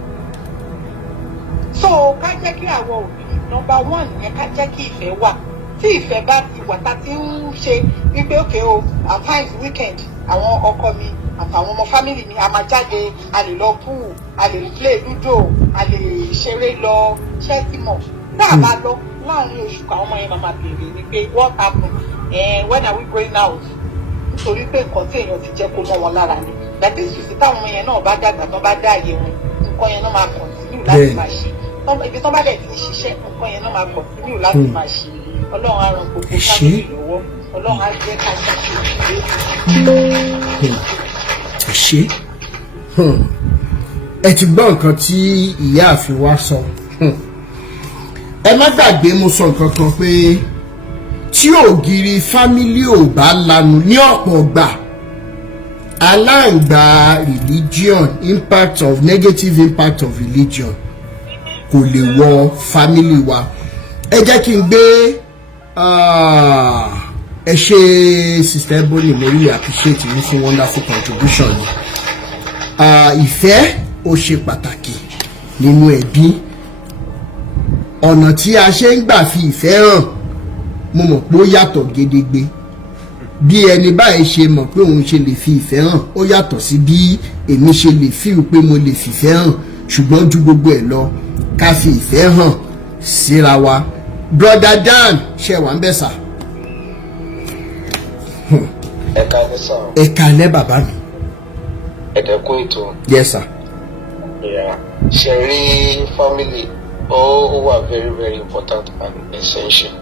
so ká jẹ́ kí àwọn òbí number one yẹn ká jẹ́ kí ìfẹ́ wà tí ìfẹ́ bá ti wà tá ti ń ṣe wípé òkè o at times weekend àwọn ọkọ mi àtàwọn ọmọ family mi a máa jáde a lè lọ pool a lè play ludo a lè ṣeré lọ ṣẹ́tìmọ̀ tá a bá lọ láàrin oṣù kan àwọn ọmọ yẹn máa béèrè ni pé what happen when are we going out nítorí pé nǹkan tí èèyàn ti jẹ́ kó mọ́ wọn lára ni that is to say táwọn ọmọ yẹn náà bá dàgbà tán bá dá àyè wọn nǹkan yẹn náà máa continue láti máa ṣe ibi tán bá dẹ̀ ti ń ṣiṣẹ́ nǹkan yẹn náà máa continue láti máa ṣe ọlọ́run á ran gbogbo family lọ́wọ́ ọlọ́run á jẹ́ ká ṣe ẹ ti gbọ́ nǹkan tí ìyáàfin wa sọ ẹ má gbàgbé mo sọ nǹkan kan pé tí ògiri fámílì ò bá lanu ní ọ̀pọ̀ gbà aláǹgbá religion negative impact of religion kò lè wọ fámílì wa ẹ jẹ́ kí n gbé ẹ ṣe sister Ebony mo really appreciate you fún wonderful contribution ìfẹ́ ó ṣe pàtàkì nínú ẹbí ọ̀nà tí a ṣe ń gbà fi ìfẹ́ hàn mo mọ̀ pé ó yàtọ̀ gedegbe bí ẹni báyìí ṣe mọ̀ pé òun ṣe lè fi ìfẹ́ hàn ó yàtọ̀ sí bí èmi ṣe lè feel pé mo lè fìfẹ́ hàn ṣùgbọ́n ju gbogbo ẹ̀ lọ ká fi ìfẹ́ hàn síra wa brother Dan ṣe wà ń bẹ̀ sà. ẹ káalẹ́ bàbá mi. ẹ̀dẹ̀kùn ètò. Yes sir. ṣe rí family ó wà very very important and essential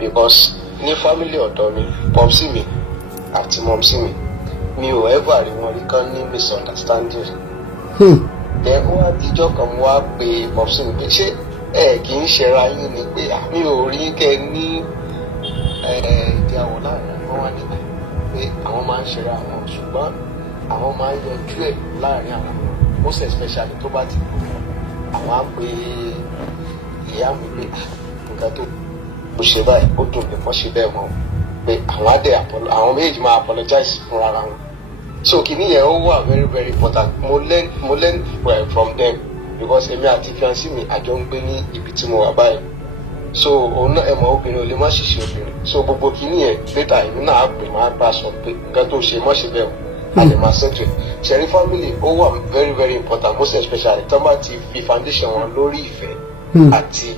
because ní family ọ̀dọ́ mi pọ́psí mi àti mọ́msí mi ò ever rí wọn rí kán ní misunderstanding. then ó wá díjọ́ kan mo wá pe pọ́psí mi pé ṣé ẹ kì í ṣera yín ni pé mi ò rí kẹ́ ní ìdíyàwó láàrin wọn wá nígbà pé àwọn máa ń ṣera àwọn ṣùgbọ́n àwọn máa ń yanjú ẹ̀ láàrin àwọn most especially tó bá ti lò wọn àwọn á pe ìyá mi pé nǹkan tó mo ṣe báyìí ó dùn mí kọ́ ṣe bẹ́ẹ̀ mọ́ pé àwọn á dẹ̀ àwọn méjèèjì máa apologize fún ara wọn so kìíní yẹn ó wà very very important mo learn well from them because èmi àti fiancé mi àjọ ń gbé ní ibi tí mo wà báyìí so òun náà ẹ mọ̀ obìnrin ò lè má ṣiṣẹ́ obìnrin so gbogbo kìíní yẹn later èmi náà á pè máa bá a sọ pé nǹkan tó ṣe mọ́ ṣe bẹ́ẹ̀ a lè máa ṣètò ẹ̀ ṣẹ̀rí family ó wà very very important most especially tó bá ti fi foundation wọn lórí ìfẹ́ àti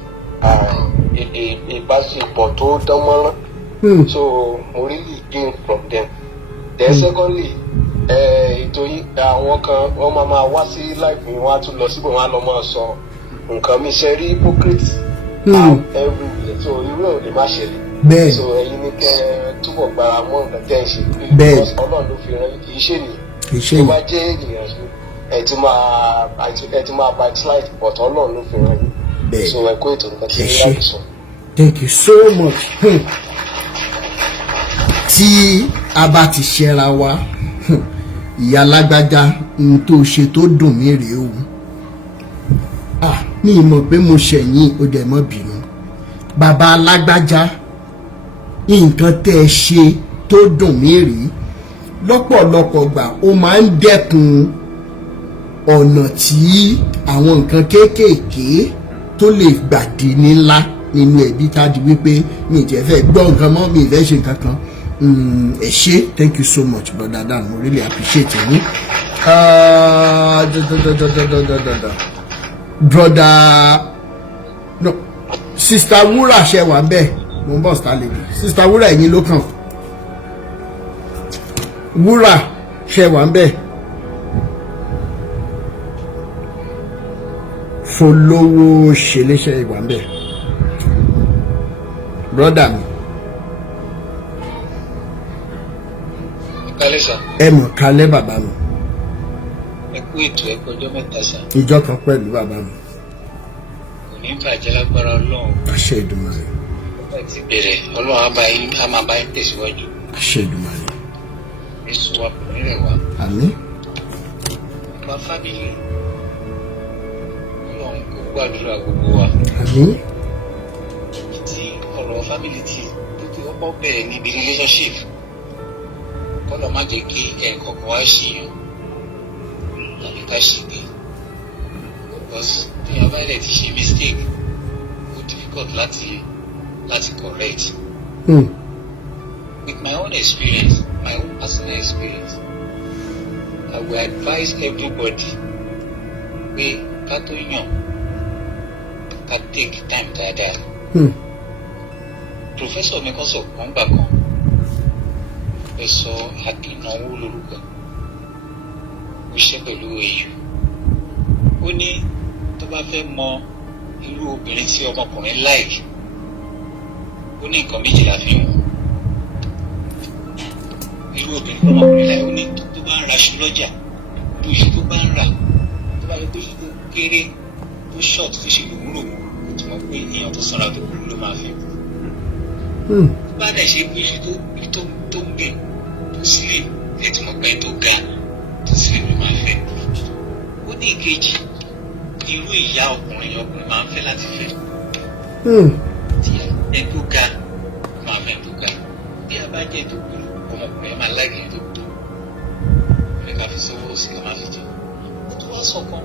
ìbáṣepọ̀ tó dán mọ́rán so mo really gain from them then secondly ètò yìí àwọn kan wọ́n máa wá sí life mi wọ́n á tún lọ síbò wọ́n á lọ máa sọ nǹkan mi ṣe rí hypocrite everywhere so irú ẹ̀ ò lè má ṣẹlẹ̀ bẹ́ẹ̀ so ẹ̀yin ní kẹ́ túbọ̀ gbára mọ́ nǹkan tẹ́ ẹ̀ ṣe because ọlọ́run ló fi rán kì í ṣe nìyí tó bá jẹ́ ènìyàn ṣe ẹ ti máa backslide but ọlọ́run ló fi rán yín so ẹ kó ètò nǹkan tí ẹ yàtọ̀ sọ. Thank you so much. Tí a bá ti ṣẹra wa ìyá lágbájá n tó ṣe tó dùn mí rèé o mi mọ̀ pé mo ṣẹ̀yìn ó dẹ̀ mọ́ bínú bàbá lágbájá nǹkan tẹ́ ẹ ṣe tó dùn mí rèé lọ́pọ̀lọpọ̀ gbà ó máa ń dẹ́kun ọ̀nà tí àwọn nǹkan kéékèèké tó lè gbàdí ní ńlá nínú ẹbí tá a di wípé mi ì tẹ́ fẹ́ gbọ́ nǹkan mọ́ mi ì fẹ́ ṣe nǹkan kan ẹ ṣé thank you so much brother Dan mo really appreciate you brother no sister Wúrà ṣe wà bẹ́ẹ̀ mo ń bọ̀ star lady sister Wúrà ẹ̀yin ló kàn Wúrà ṣe wà bẹ́ẹ̀ Folówó ṣeléṣe wà bẹ́ẹ̀ brother mi. ẹ mọ̀ kálẹ́ bàbá mi. ẹ kú ètò ẹ kọjọ́ mẹ́ta sá. ìjọ kan pẹ̀lú bàbá mi. kò ní bàjẹ́ lágbára ọlọ́run. àṣẹ Èdùmàrè. ọba ti bẹ̀rẹ̀ ọlọ́run á máa bá yín tẹ̀síwájú. àṣẹ Èdùmàrè. èso wa kò ní rẹ̀ wá. àmín. ọba fábíyì ọlọ́run kò gbàdúrà gbogbo wa. àmín. ti ọ̀rọ̀ fámìlì tí ó bẹ̀rẹ̀ níbi relationship kọ́lọ̀ má jẹ́ kí ẹ̀kọ̀ọ̀kan wá ṣìyàn tàbí ká ṣìgbé because èèyàn bá ilẹ̀ ti ṣe mistake ó difficult láti correct. With my own experience, my own personal experience, I will advise everybody pé ká tó yàn ká take time dáadáa. Professor mi kan sọ kan gbà kan Professor Akínáwó lórúkọ ó ṣe pẹ̀lú èyí ó ní tó bá fẹ́ mọ irú obìnrin tí ọmọkùnrin like ó ní nǹkan méjìlá fi hàn irú obìnrin tó ọmọkùnrin like ó ní tó bá ń ra aṣọ lọ́jà tó iṣu tó bá ń rà tó bá yẹ pé iṣu tó kéré tó short tó ṣe lòwúrò kò tó mọ̀ pé èèyàn tó sanra tó kúrú ló máa fi bá dẹ̀ ṣe pé iṣu tó ń gbé tó sílẹ̀ ẹ̀ tó mọ̀ pé tó ga tó sílẹ̀ ló máa fẹ́ ó ní ìkejì irú ìyá ọkùnrin máa ń fẹ́ láti fẹ́ tí ẹ tó ga máa fẹ́ tó ga bí a bá jẹ́ tó kúrú ọmọkùnrin máa láàgì tó tó ẹ ká fi sọ́wọ́ sí ká máa fi jẹ ó tún wá sọ̀kan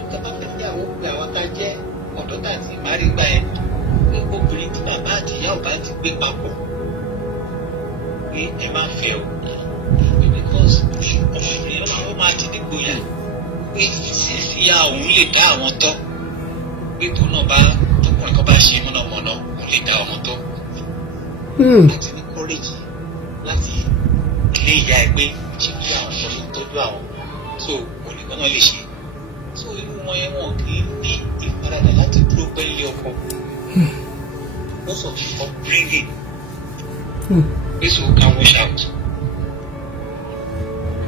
ó tẹ́ bá fẹ́ sí àwọn òpin àwọn tá a jẹ́ ọ̀dọ́ tá a ti máa rí gbà yẹn pé obìnrin tí bàbá àti ìyá ọba ti gbé papọ̀ pé ẹ máa fẹ́ o because ọmọkùnrin ó máa ti nígboyà pé sísí ìyá òun lè dá àwọn tọ́ pé tó náà bá tókùnrin kan bá ṣe mọ̀nàmọ́ná òun lè dá ọmọ tọ́ láti ní courage láti ilé ìyá ẹ pé ṣe kí àwọn ọmọ ló tọ́jú àwọn so oníkan náà lè ṣe so irú wọn yẹn wọn kì í ní ìfaradà láti dúró pẹ́lú ọkọ most of the upbringing this will can wash out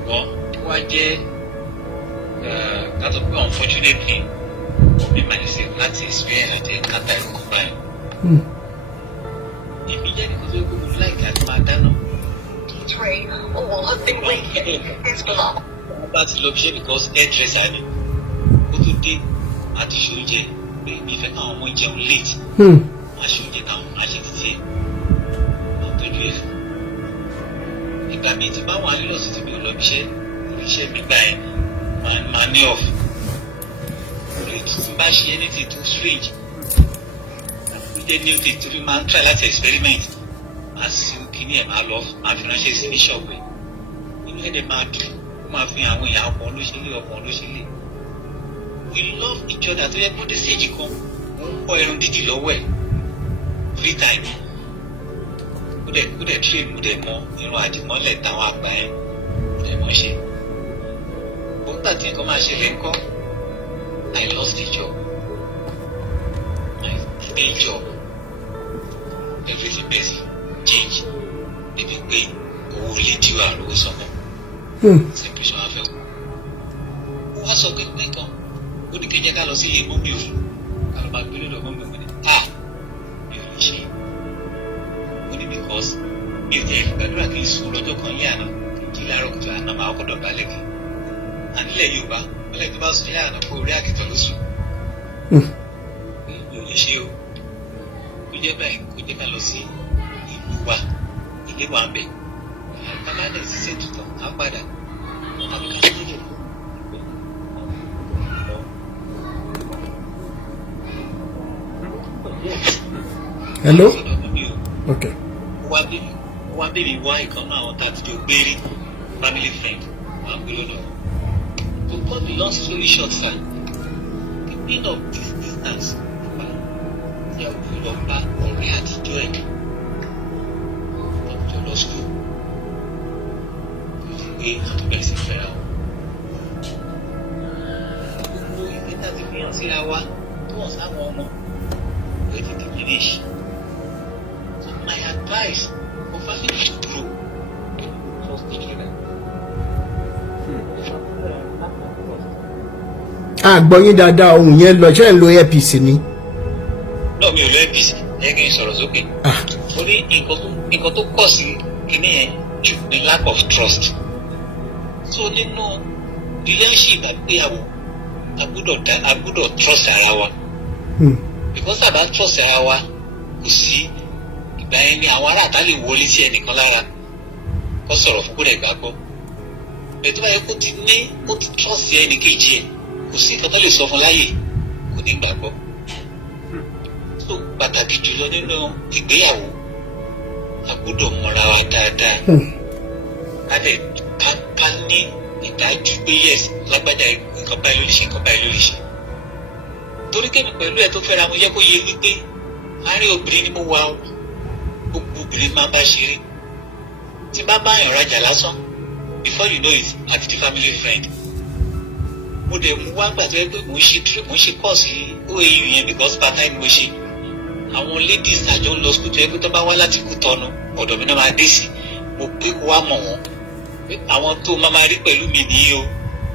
ṣùgbọ́n wá jẹ́ that of unfortunately for me myself láti experience àti encounter ẹ̀kọ́ báyìí. Èmi jẹ́ nìkan tó yẹ kó mo láìka àti máa dáná. Wọ́n bá ti lọ bí iṣẹ́ because hairdresser ni ó tó dé àti ṣoúnjẹ pé mi fẹ́ káwọn ọmọ jẹun late. Wọ́n á ṣoúnjẹ káwọn máa ṣe títí ẹ̀. Wọ́n tọ́jú ẹ̀. Ìgbà mi ti bá wà nílò sí ti mi ò lọ bí iṣẹ́ mi gbà ẹ̀ máa ní off. Bá ṣe anything too strange jẹ́ new thing tí fi máa ń try láti experiment máa sí kíní ẹ̀ máa lọ máa fi ránṣẹ́ sí ní ṣọ́ọ̀bù ẹ̀ inú ẹ̀dẹ̀ máa dùn ó máa fi àwọn èèyàn ọkàn olóṣèlé we love each other tó yẹ kó dé stage kan ó ń kọ́ irun dídì lọ́wọ́ ẹ̀ free time ó dẹ̀ train mo dẹ̀ mọ irun àdìmọ́lẹ̀ táwọn àgbà ẹ̀ mo dẹ̀ mọ́ ṣe bóńtà tí nǹkan máa ṣẹlẹ̀ ńkọ́ I lost a job. My day job. Everything busy. Change. Ebi pé owó lè di wà lówó sọ́mọ́. Separation wa fẹ́. Wọ́n sọ pé pé kan. Ó ní kéjẹ́ ká lọ sí ilé mọ́mí òun. Ká lọ máa gbé lọ́dọ̀ mọ́mí òun ní. Mi ò lè ṣe. Ó ní because mi ò jẹ́ ìgbàdúrà kí n sùn lọ́jọ́ kan yé àná. Kí láàárọ̀ kùtù àná máa kọ́dọ̀ balẹ̀ kí. Ànílẹ̀ Yorùbá. Ọlẹ́ tó bá sùn yá àná kó orí àkìtàn ló sùn. Mi ò lè ṣe o. Kó jẹ́ báyìí kó jẹ́ ká lọ sí ìlú wa. Ilé wa ń bẹ̀. Bàbá dẹ̀ ti ṣe tuntun á padà. Tàbí ká ṣe lè fún hello? Okay. Wá bèbí wá ìkan náà àwọn tá a ti jọ gbé rí family friend wá gbé lọ́dọ̀. To cut the long story short, sir, the pain of this distance, they are full of back ọ̀rẹ́ àtijọ́ ẹ̀ lọ́jọ́ lọ school. Kò sí pé àtúbẹ̀ sí fẹ́ra o. Gbogbo ìfẹ́ tá a ti fi hàn síra wa tó wọ́n sáwọn ọmọ kò tí ti finish. So my advice for family to grow trust each other. Àgbọ̀yìn dáadáa ohun yẹn lọ ṣe ń lo earpiece ni. náà mi ò lo earpiece ẹ kì í sọ̀rọ̀ sókè. ó ní nǹkan tó pọ̀ sí kíní yẹn ju the lack of trust. so nínú relationship àgbéyàwó a gbọ́dọ̀ trust ara wa. because àbá trust ara wa kò sí ìgbà yẹn ni àwọn aráàta lè wọlé sí ẹnìkan lára kó sọ̀rọ̀ fún kó lè gbàgbọ́. bẹ́ẹ̀ tó bá yẹ kó ti trust ẹnì kejì ẹ̀ kò sí nǹkan tó lè sọ fún láyè kò ní gbàgbọ́. So pàtàkì jùlọ nínú ìgbéyàwó a gbọ́dọ̀ mọra wa dáadáa ká ní ìdájú pé yes lágbájá nǹkan báyìí ló lè ṣe nǹkan báyìí ló lè ṣe. Torí kémi pẹ̀lú ẹ̀ tó fẹ́ra mo yẹ kó yẹ wípé àárín obìnrin ni mo wà ó, gbogbo obìnrin máa bá ṣeré. Tí bá bá yàn rajà lásán before you know it àti di family friend. Mo dẹ̀ mú wá gbà tó yẹ pé mo ń ṣe kọ́ọ̀sì OAU yẹn because part time mo ṣe. Àwọn ladies àjọ ń lọ school tó yẹ pé tó bá wá láti kú tọ́nu ọ̀dọ̀ mi náà máa dé sí. Mo pé kó wá mọ̀ wọ́n. Àwọn tó máa rí pẹ̀lú mi nìyí o,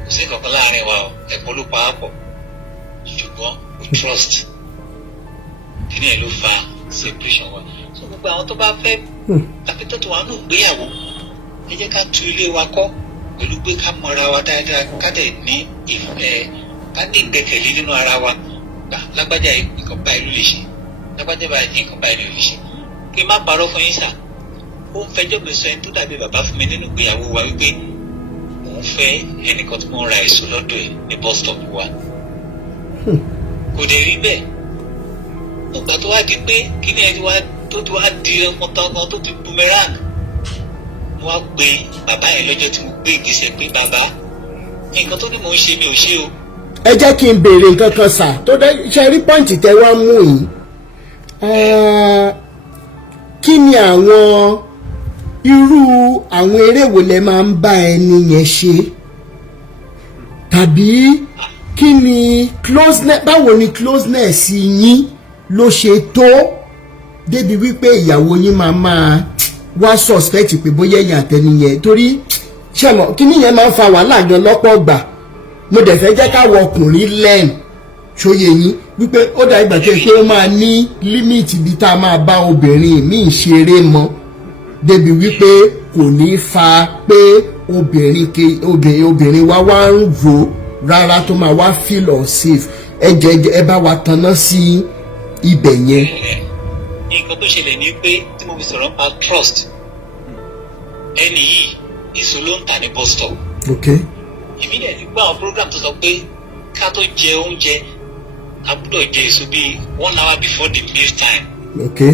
kò sí nǹkan kan láàrin wa o, ẹ̀kọ́ ló pa á pọ̀. Ṣùgbọ́n we trust. Kí ni ẹ̀ ló fa separation wa? So gbogbo àwọn tó bá fẹ́ tàbí tó ti wà nù gbéyàwó, ẹ jẹ́ ká tu ilé wa kọ́ pẹ̀lú pé ká mọra wa dáadáa, ká dẹ̀ ní ìfẹ́, ká ní ìgbẹ́kẹ̀lé nínú ara wa. Lágbájá nǹkan báyìí ló lè ṣe, lágbájá báyìí nǹkan báyìí ló lè ṣe. Kí n má parọ́ fún yín sà, ó ń fẹjọ́ mi sọ ẹni tó dàbí bàbá fún mi nínú ìgbéyàwó wa wípé òun fẹ́ ẹnìkan tó mọ̀ ra èso lọ́dọ̀ ẹ̀ ní bus stop wa. Kò dẹ̀ rí bẹ́ẹ̀. Nígbà tó wá di pé kí ni ẹni tó ti wá di ọmọ tán kan tó ti boomerang. Mo wá pe bàbá yẹn lọ́jọ́ tí mo gbé ìgbésẹ̀ pé bàbá nǹkan tó ní mò ń ṣe mi ò ṣe o. Ẹ jẹ́ kí n béèrè nǹkan kan sà tó dé ṣe rí pọ́ǹtì tẹ́ wá mú yìí. Kí ni àwọn irú àwọn eré wo lẹ máa ń bá ẹni yẹn ṣe? Tàbí kí ni closeness, báwo ni closeness yín ló ṣe tó débi wípé ìyàwó yín máa wá suspect pé bóyá ẹ̀yìn àtẹniyẹn torí ṣẹ̀mọ̀ kí nìyẹn máa ń fa wàhálà gan lọ́pọ̀ gbà. Mo dẹ̀ fẹ́ jẹ́ káwọ ọkùnrin lẹ́n ṣóyè yín wípé ó dà ìgbà tó ṣe ó máa ní límìtì bí tá a máa bá obìnrin míì ṣeré mọ́ débi wípé kò ní fa pé obìnrin wa wá ń rò rárá tó máa wá feel unsafe. Ẹ bá wa tanná sí ibẹ̀ yẹn. Nǹkan tó ṣẹlẹ̀ ni pé tí mo fi sọ̀rọ̀ nípa trust ẹni yìí èso ló ń tà ní bus stop. Okay. Ìmílẹ̀ gbọ́ àwọn program tó sọ pé ká tó jẹ oúnjẹ a gbọ́dọ̀ jẹ èso bíi 1 hour before the meal time. Okay.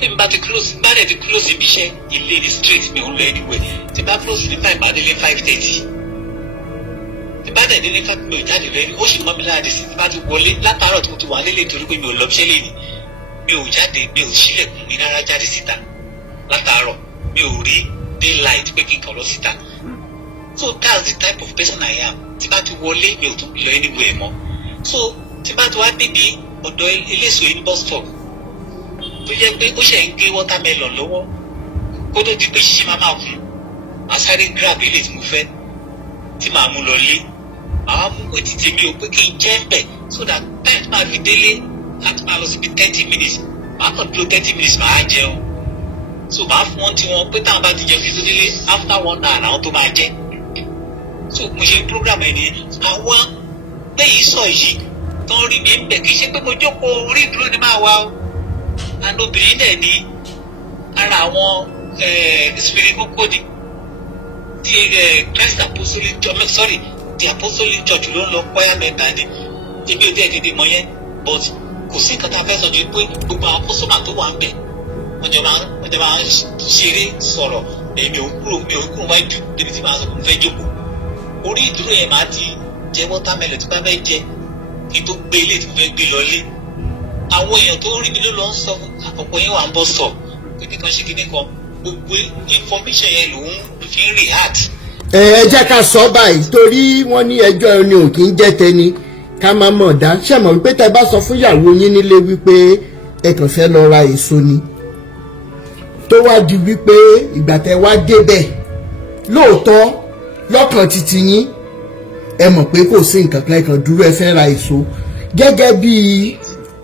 Tí n bá ti close ibi iṣẹ́ ilé ní street mi ò ń lọ anywhere. Tí n bá close ní 5 bá délé 5:30. Tí n bá dẹ̀ délé 5 mi ò jáde lẹ́nu ó sì mọ́ mi láàdì sí. Tí n bá ti wọlé látàárọ̀ tí mo ti wà lélẹ̀ torí pé mi ò lọ iṣẹ́ lé ní. Mi ò jáde, mi ò sílẹ̀kùn mi rárá jáde síta. Látàárọ̀ mi ò rí daylight pé kí n kàn lọ síta. So that's the type of person I am. Tí bá ti wọlé mi ò tún lọ anywhere mọ́. So tí bá ti wá débi ọ̀dọ̀ eléso yìí ní bus stop tó jẹ́ pé ó ṣe ń gé watermelon lọ́wọ́ kó tó di pé ṣíṣe máa fún màá sáré grab ilé tí mo fẹ́ tí màá mú lọ lé màá mú pé títí mi ò pé kí n jẹ́ bẹ̀ so that time tí màá fi délé láti máa lọ síbi 30 minutes màá kàn dúró 30 minutes màá jẹun so màá fún wọn tí wọn pé táwọn bá ti jẹun fi tó délé after 1 hour àwọn tó máa jẹ so mo ṣe program ẹ̀ nìyẹn àwọn lẹ́yìn sọ yìí tó ń rí mi ń bẹ̀ kì í ṣe pé mo jókòó orí ìdúró ni máa wá o and obìnrin dẹ̀ ní ara àwọn spirit kókó ni ti Christ Apostolic Church the Apostolic Church ló ń lọ choir member ni ebi ò dẹ̀ dédé mọ yẹn but kò sí nǹkan tá a fẹ́ sọ ju pé gbogbo àwọn apostolic tó wà ń bẹ̀ wọ́n jọ máa ń ṣeré sọ̀rọ̀ èmi ò kúrò wájú débi tí màá sọ fún fẹ́ jókòó orí ìdúró yẹn máa ti jẹ watermelon tí bá fẹ́ jẹ kí n tó gbé ilé tí mo fẹ́ gbé lọlé àwọn èèyàn tó rí mi ló lọ ń sọ ọ̀pọ̀ yẹn wà ń bọ́ sọ kíní kan ṣe kíní kan gbogbo information yẹn ló ń fi ń react. ẹ jẹ́ ká sọ báyìí torí wọ́n ní ẹjọ́ ẹni ò kì í jẹ́ tẹni ká má mọ̀ dá ṣẹ̀mọ̀ wípé tẹ́ bá sọ fún ìyàwó yín nílé wípé ẹ kàn fẹ́ lọ ra èso ni tó wá di wípé ìgbà tẹ́ wá débẹ̀ lóòótọ́ lọ́kàn títí yín ẹ mọ̀ pé kò sí nǹkan kan ẹ kàn dúró ẹ fẹ́ ra èso gẹ́gẹ́ bí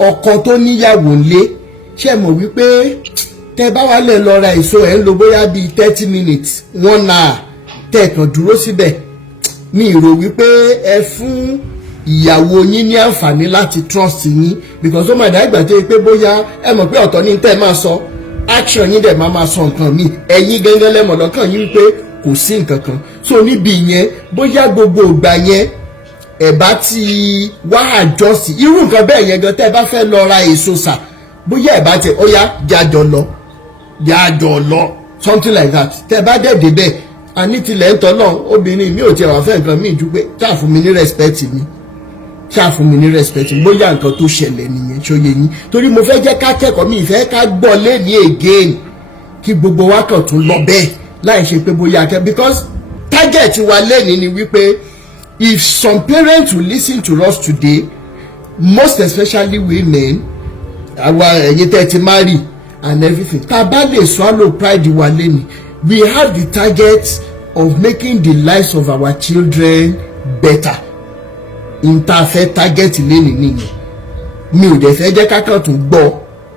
ọkọ tó níyàwó ńlé ṣe mọ̀ wípé tẹ́ bá wà lè lọ ra èso ẹ̀ ń lo bóyá bíi 30 minutes 1 hour tẹ́ kàn dúró síbẹ̀ mi rò wípé ẹ fún ìyàwó yín ní àǹfààní láti trust yín because ó mà dá ìgbà tó yẹ pé bóyá ẹ mọ̀ pé ọ̀tọ̀ ní tẹ́ máa sọ action yín dẹ̀ máa sọ nǹkan míì ẹ̀yin gẹ́gẹ́ lẹ́mọ̀ lọ́kàn yín wípé kò sí nǹkan kan so níbi yẹn bóyá gbogbo ìgbà yẹn ẹ bá ti wá àjọsí irú nǹkan bẹ́ẹ̀ yẹn gan tẹ́ ẹ bá fẹ́ lọ ra èso sà bóyá ẹ bá ti ó yá jájọ lọ something like that tẹ́ ẹ bá dẹ̀ débẹ̀ àní tilẹ̀ ń tọ́lọ̀ obìnrin mi ò tiẹ̀ wá fẹ́ nǹkan míì ju pé ṣáà fún mi ní respect mi bóyá nǹkan tó ṣẹlẹ̀ nìyẹn ṣóye yín torí mo fẹ́ jẹ́ ká kẹ́kọ̀ọ́ mi ìfẹ́ ká gbọ́ lẹ́ni again kí gbogbo wa kàn tún lọ bẹ́ẹ̀ láì ṣe pé bóyá kẹ́ because target wa lẹ́ni ni wípé if some parents will listen to us today most especially women àwa ẹ̀yin tẹ́ ti marry and everything tá a bá lè swallow pride wa lẹ́ni we have the target of making the lives of our children better interfere target lẹ́ni nìyẹn mi ò dẹ̀ fẹ́ jẹ́ kákan tún gbọ́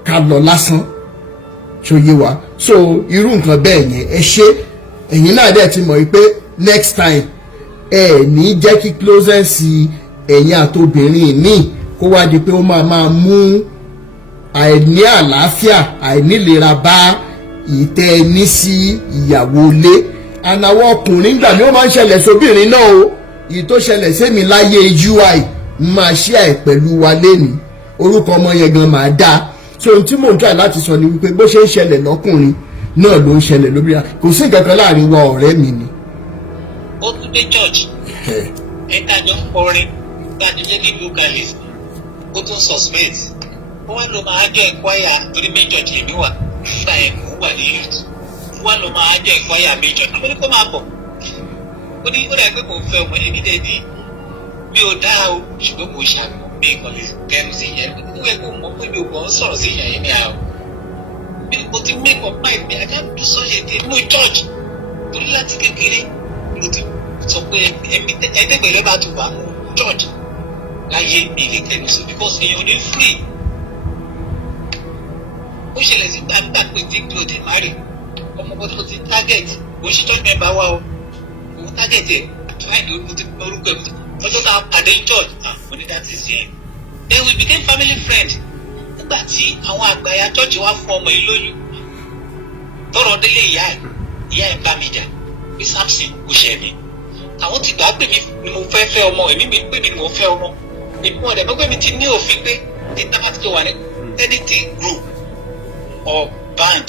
ká lọ lásán ṣòye wa so irú nǹkan bẹ́ẹ̀ yẹn ẹ ṣe ẹ̀yin náà dẹ̀ ti mọ̀ pé next time ẹ ní jẹ́ kí closeness ẹ̀yin àtobìnrin míì kó wá di pé ó máa mú àìní àlàáfíà àìnílera bá ìtẹ́ ẹni sí ìyàwó ilé ànáwọ́ ọkùnrin gbà ní ó máa ń ṣẹlẹ̀ sóbìnrin náà o èyí tó ṣẹlẹ̀ sẹ́mi láyé UI máa ṣí àì pẹ̀lú wa lẹ́nu orúkọ ọmọ yẹn gan máa dáa so ohun tí mò ń try láti sọ ni wípé bó ṣe ń ṣẹlẹ̀ lọ́kùnrin náà ló ń ṣẹlẹ̀ lóbìnrin kò sí nǹkan kan láàrin wa ọ̀rẹ́ mi ni. ó tún dé church ẹ̀ka àjọ ń kọrin gbàdúrà jẹ́ kí vocalist ó tún suspect ó wá ló máa jẹ́ ìkwáyà torí major jì mí wà nígbà yẹn kò wà ní youth ó wá ló máa jẹ́ ìkwáyà major ó ní kó máa bọ̀ ó ní ó dẹ̀ pé kò fẹ́ ọmọ ẹbí dẹ̀ ní bí ó dáa o ṣùgbọ́n kò ṣàmì mi kàn lè kẹnu sí ìyẹn ó yẹ kó mọ̀ pé mi ò kàn ń sọ̀rọ̀ sí ìyẹn ní àwọn bí mo ti make up mind mi ajá bí sọ́yẹ̀ dé no church torí láti kékeré mo ti sọ pé ẹ̀ẹ́dẹ́gbẹ̀rẹ́ bá ti wà church láyé mi lè kẹnu sí because èèyàn ní free ó ṣẹlẹ̀ sí gbàgbà pé tí kí o dé marry ọmọ kan tó ti target ó ṣe church member wa o òun target ẹ̀ find orúkọ ẹ̀ ọjọ́ tá a pàdé church mo ní that is it then we became family friend nígbà tí àwọn àgbàyà church wa fún ọmọ yìí lóyún tọrọ délé ìyá ẹ̀ bá mi jà bí Samson kò ṣẹ̀ mí àwọn ti gbà pé mi ni mo fẹ́ fẹ́ ọmọ èmi mi pé mi ni mo fẹ́ ọmọ èmi wọn dẹ̀ mọ́ pé mi ti ní òfin pé tí tábàtì tó wà ní anything group or band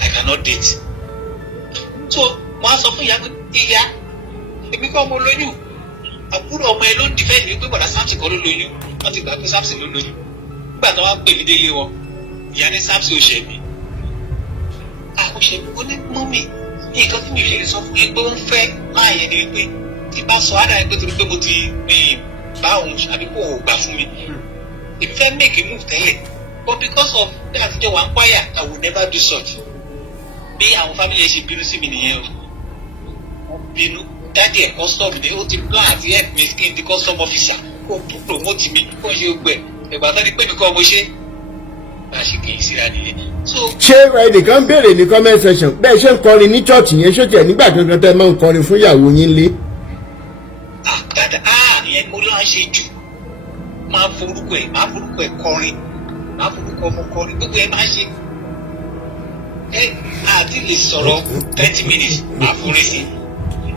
I cannot date so wọ́n á sọ fún ìyá pé ìyá èmi kọ́ ọmọ lóyún àbúrò ọmọ ẹ ló ń dìfẹ́ ìlú pé bọ̀dá Samson kọ́ ló lóyún wọ́n ti gbà pé Samson ló lóyún nígbà tí wọ́n pè mí délé wọn ìyá ní Samson ò ṣẹ̀ mí àwọn ṣẹ̀ mí ó ní mọ́mì ní nǹkan tí mi ò lè sọ fún yín pé ó ń fẹ́ máa yẹn ni wípé tí bá sọ ádà yẹn pé torí pé mo ti bá òun àbí kò gbà fún mi èmi fẹ́ make a move tẹ́lẹ̀ but because of bí àtijọ́ wà ń pààyà I will never do such bí àwọn family ẹ̀ ṣe bínú sí mi nìyẹn o wọ́n bínú dáàdi ẹ̀ custom ni ó ti plan àti help me skin the custom officer kó promote mi kó ṣe gbẹ ẹ̀gbà tó ní pé mi kọ́ mo ṣe bá a ṣe kì í síra nìyẹn. ṣé ẹnìkan béèrè ní comment section bẹ́ẹ̀ ṣe ń kọrin ní church yẹn ṣó tiẹ̀ nígbà kankan tẹ́ ẹ máa ń kọrin fún ìyàwó yín lé. dáadáa ìyẹn mo láń ṣe jù máa forúkọ ẹ̀ kọrin máa forúkọ ọmọ kọrin gbogbo ẹ̀ máa ṣe ẹ àti lè sọ̀rọ̀ 30 minutes máa forí sí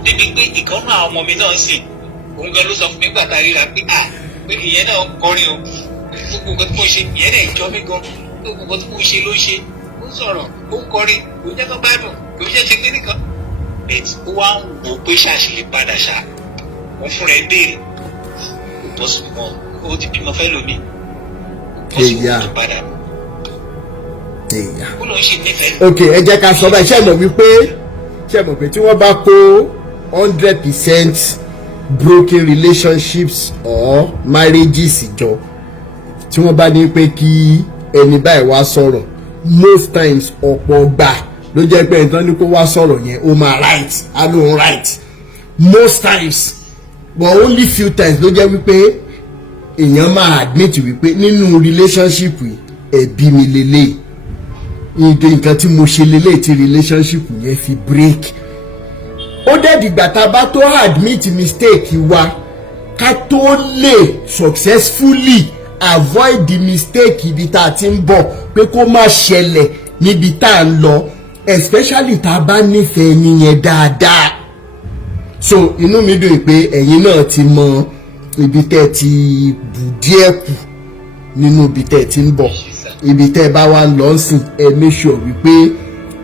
débi pé ìkan náà ọmọ mi náà sìn òun gan ló sọ fún mi gbàgbà ríra pé pé ìyẹn náà kọrin o gbogbo nǹkan tí mo ṣe ìyẹn náà jọ mí gan gbogbo nǹkan tí mo ṣe ló ṣe ó sọ̀rọ̀ ó kọrin kò jẹ́ kó gbádùn kò jẹ́ ṣe kíní kan ó wá ń wò pé ṣàṣìlè padà ṣá wọ́n fúnra ẹ béèrè kò bọ́ sí wọn ó ti bímọ fẹ́ lómi bọ́ sí wọn tó padà ó lọ ṣe nífẹ̀ẹ́. ok ẹ jẹ́ ká sọ báyìí ṣé ẹ mọ̀ pé tí wọ́n bá kó 100% broken relationships or marriages jọ tí wọ́n bá ní pé kí ẹni báyìí wá sọ̀rọ̀ most times ọ̀pọ̀ gbà ló jẹ́ pé ẹ̀ńtán ní kó wá sọ̀rọ̀ yẹn ó máa right á lóun right most times but only few times ló jẹ́ wípé èèyàn máa admit wípé nínú relationship ẹ̀bí mi lélẹ̀ nǹkan tí mo ṣe lélẹ̀ tí relationship yẹn fi break ó dẹ̀ dìgbà tá a bá tó admit mistake wa ká tó lè successfully avoid the mistake ibi tá a ti ń bọ̀ pé kó má ṣẹlẹ̀ níbi tá a ń lọ especially tá a bá nífẹ̀ẹ́ nìyẹn dáadáa so inú mi dùn pé ẹ̀yin náà ti mọ ibi tẹ́ ti bù díẹ̀ kù nínú ibi tẹ́ ti ń bọ̀ ibi tẹ́ bá wá lọ sìn ẹ make sure wípé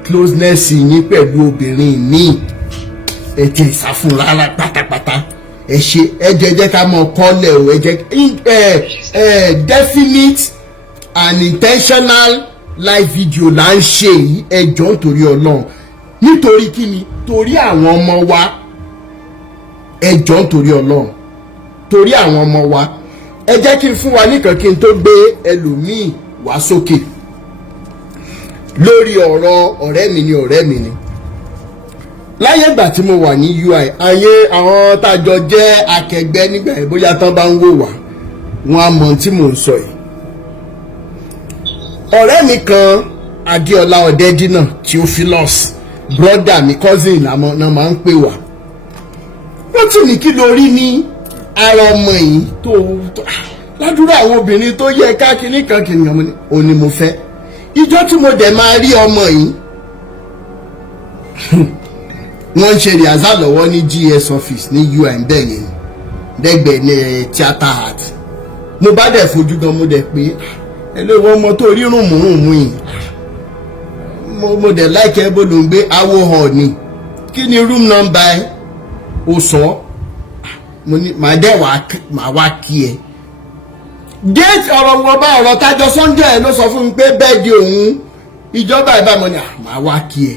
closeness yín pẹ̀lú obìnrin míì ẹ ti ìsàfún rárá pátápátá ẹ ṣe ẹ jẹ́ ká mọ kọ́lẹ̀ o ẹ jẹ́ definite and intentional live video là ń ṣe yìí ẹ jọ̀ọ́ nítorí Ọlọ́run nítorí kíni torí àwọn ọmọ wa ẹ jọ̀ọ́ nítorí Ọlọ́run torí àwọn ọmọ wa ẹ jẹ́ kí n fún wa nìkan kí n tó gbé ẹlòmíì wá sókè lórí ọ̀rẹ́ mi ni láyé ìgbà tí mo wà ní UI ayé àwọn tájọ jẹ́ akẹgbẹ́ nígbà yẹn bóyá tán bá ń wò wá wọn á mọ tí mò ń sọ yìí ọ̀rẹ́ mi kan Adéọlá Ọ̀dẹ́dínà Theophilus brother mi cousin náà máa ń pè wá ó tún ní kí lórí ní ara ọmọ yìí tó ládùúrà àwọn obìnrin tó yẹ ká kíní kan kìnìún ọmọ ni ò ní mo fẹ́ ìjọ tí mo dẹ̀ máa rí ọmọ yìí wọ́n ń ṣe rìhásà lọ́wọ́ ní GS office ní UI bẹ́ẹ̀ yẹn dẹ́gbẹ̀ẹ́ ní theatre art mo bá dẹ̀ fojú gan mo dẹ̀ pé ẹlẹ́wọ̀n ọmọ tó rí rùmùrùmù yìí mo dẹ̀ láìkẹ́ bó ló ń gbé awo hall ni kí ni room number ẹ o sọ mo ní màá dẹ̀ màá wá kí ẹ déètì ọ̀rọ̀ wọn bá ọ̀rọ̀ tájọ Sunday ló sọ fún mi pé bẹ́ẹ̀ di òun ìjọba ìbámu ni màá wá kí ẹ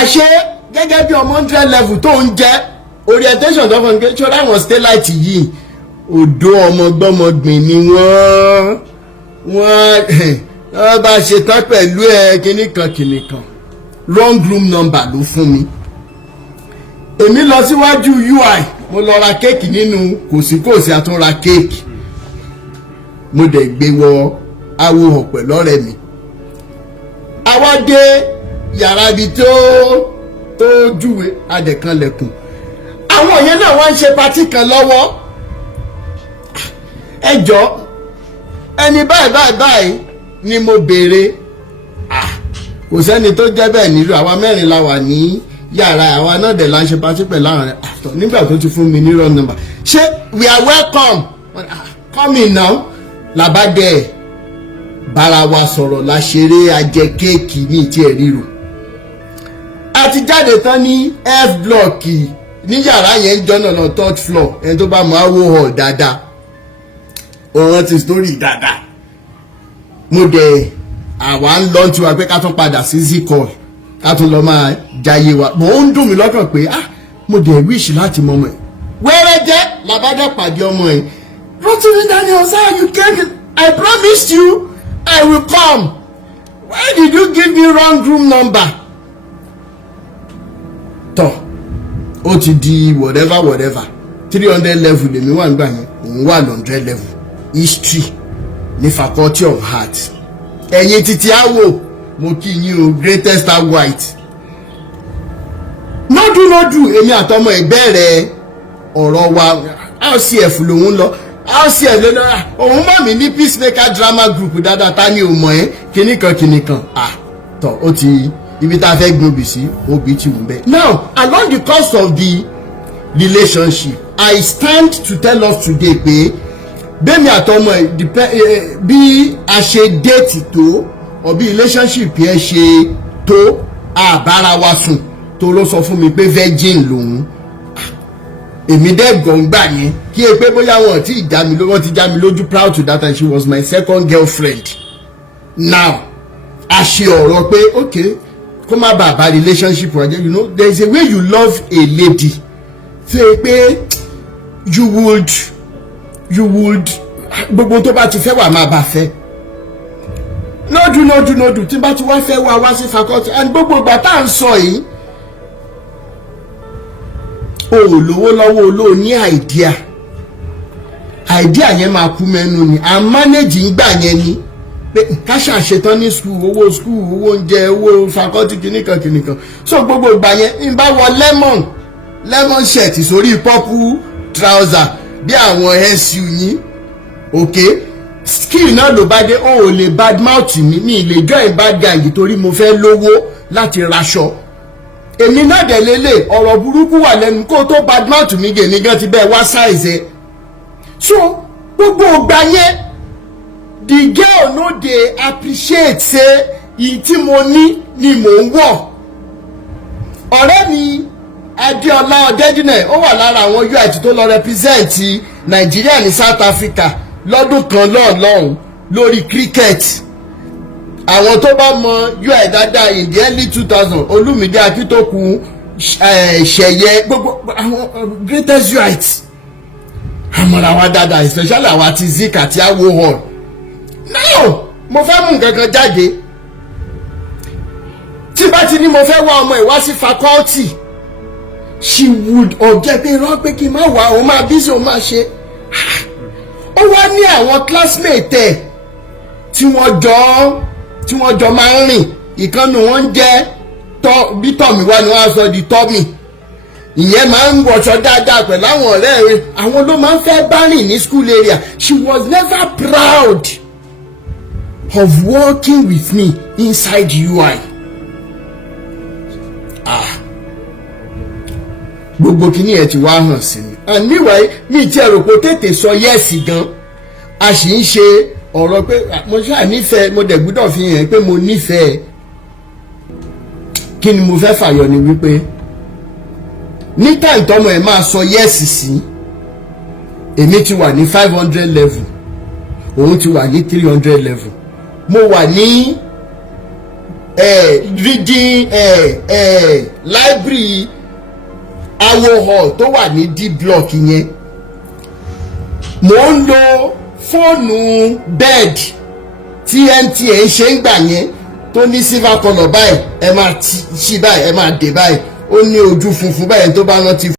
àṣé gẹ́gẹ́ bí ọmọ 100 level tó ń jẹ́ orientation tó fún mi pé ṣọ́ra àwọn staylight yìí odò ọmọgbọ́mọgbìn ni wọ́n bá ṣe tán pẹ̀lú ẹ kìnnìkan wrong room number ló fún mi èmi lọ síwájú UI mo lọ ra kéèkì nínú kòsíkòsí àtúnra kéèkì mo dẹ̀ gbé wọ awohàn pẹ̀lú ọ̀rẹ́ mi àwa dé yàrá ibi tó júwe adẹ̀kanlẹ̀kùn àwọn yẹn náà wọ́n ń ṣe patí kan lọ́wọ́ ẹjọ́ ẹni báyìí ni mo béèrè kò sẹ́ni tó jẹ́ bẹ́ẹ̀ nílùú àwa mẹ́rin la wà ní yàrá àwa náà dẹ̀ la ń ṣe patí pẹ̀lú àwọn àtọ̀ nígbà tó ti fún mi ní wrong number ṣé we are welcome come in now làbádẹ́ bára wa sọ̀rọ̀ la ṣeré ajẹ kéèkì ní ìtí ẹ̀ ríro a ti jáde tán ní F block ní yàrá yẹn jọ́nà náà 3rd floor ẹni tó bá máa wò hàn dáadáa òun ti story dáadáa mo dẹ̀ àwa ń lọ tí wa pé ká tún padà sí zikol ká tún lọ máa jayé wa mo ń dùn mí lọ́kàn pé mo dẹ̀ wish láti mọ ọmọ ẹ̀ wẹ́rẹ́ jẹ́ làbádẹ́ pàdé ọmọ ẹ̀ Rotimi Daniel sir you came I promised you I will come why did you give me wrong room number tọ́ ó ti di whatever 300 level lèmi wà nígbà yẹn òun wà 100 level history ní faculty of art ẹ̀yin títí àwò mo kí yín o greatest white nọ́dúnọ́dù èmi àtọmọ ìbẹ̀rẹ̀ ọ̀rọ̀ wa RCF lòun lọ RCF ló lọ́ra òun mọ̀ mí ní peacemaker drama group dáadáa ta ni ò mọ̀ ẹ́ kìnnìkan tọ́ ó ti ibi tá a fẹ́ gbòbì sí òbí tí mo bẹ́. Now along the course of the relationship I stand to tell us today pé bẹ́ẹ̀ni àtọmọ ẹ̀ bí a ṣe déètì tó ọ̀bí relationship yẹn ṣe tó àbára wa sùn tó ló sọ fún mi pé virgin lòun èmi dẹ́ gbọ̀ngbà yẹn kí ẹ pé bóyá wọn ti já mi lójú proud to that and she was my second girlfriend. Now a ṣe ọ̀rọ̀ pé okay kó má bàa relationship wa jẹ́ you know there is a way you love a lady ṣe pé you would gbogbo tó bá ti fẹ́ wà máa bá fẹ́ nọ́dù tí bá ti wá fẹ́ wá sí faculty and gbogbo ìgbà tá à ń sọ yìí o ò lówó lọ́wọ́ olóò ní idea yẹn máa kú mẹ́nu ni à ń manage ń gbà yẹn ni pé káṣà ṣetán ní school owó oúnjẹ owó faculty kìnnìkan so gbogbo ìgbà yẹn ń bá wọ lemon shirt sórí purple trouser bí àwọn SU yín okay skill náà ló bá dé ó ò lè bad mouth mi lè join bad gang torí mo fẹ́ lówó láti raṣọ èmi náà dẹ̀ lélẹ̀ ọ̀rọ̀ burúkú wà lẹ́nu kó tó bad mouth mi gèmí gan ti bẹ́ẹ̀ wá size so gbogbo ògbà yẹn the girl no dey appreciate say ìyí tí mo ní ni mò ń wọ̀. ọ̀rẹ́ mi Adéọlá Ọ̀dẹ́dínà ó wà lára àwọn UI tó lọ represent Nàìjíríà ní South Africa lọ́dún kan lọ́ọ̀lọ́hùn lórí cricket. àwọn tó bá mọ UI dáadáa in the early 2000 Olúmídé Akíntòkun ṣẹ̀yẹ gbogbo àwọn greatest UIs àmọ́ra wa dáadáa especially àwa ti Zik àti Awo hall. now mo fẹ́ mú nǹkan kan jáde tí bá ti ní mo fẹ́ wá ọmọ ìwá sí faculty she would object pé irọ́ pé kí n má wá òun máa busy òun máa ṣe. ó wá ní àwọn classmate ẹ̀ tí wọ́n jọ máa ń rìn ìkànnì wọn jẹ́ bí tọ̀mí wá ni wọ́n á sọ di tọ́mì. ìyẹn máa ń wọṣọ dáadáa pẹ̀lú àwọn ọ̀rẹ́ rẹ̀ àwọn ló máa ń fẹ́ bá rìn ní school area. She was never proud of working with me inside UI. gbogbo kìíní ẹ ti wá hàn sí mi and meanwhile mi ti ẹ̀rọ pé tètè sọ yẹ́ẹ̀sì gan a sì ń ṣe ọ̀rọ̀ pé mo ṣáà nífẹ̀ẹ́ mo dẹ̀ gbọ́dọ̀ fi hàn pé mo nífẹ̀ẹ́. kí ni mo fẹ́ fàyọ ni wípé ní time tọ́mọ ẹ̀ máa sọ yẹ́ẹ̀sì sí èmi ti wà ní 500 level òun ti wà ní 300 level mo wà ní reading library Awo hall tó wà ní D block yẹn mo ń lo fóònù bed tí MTN ṣe ń gbà yẹn tó ní silver colour báyìí ẹ máa ṣí báyìí ẹ máa dé báyìí ó ní ojú funfun báyìí tó bá rántí.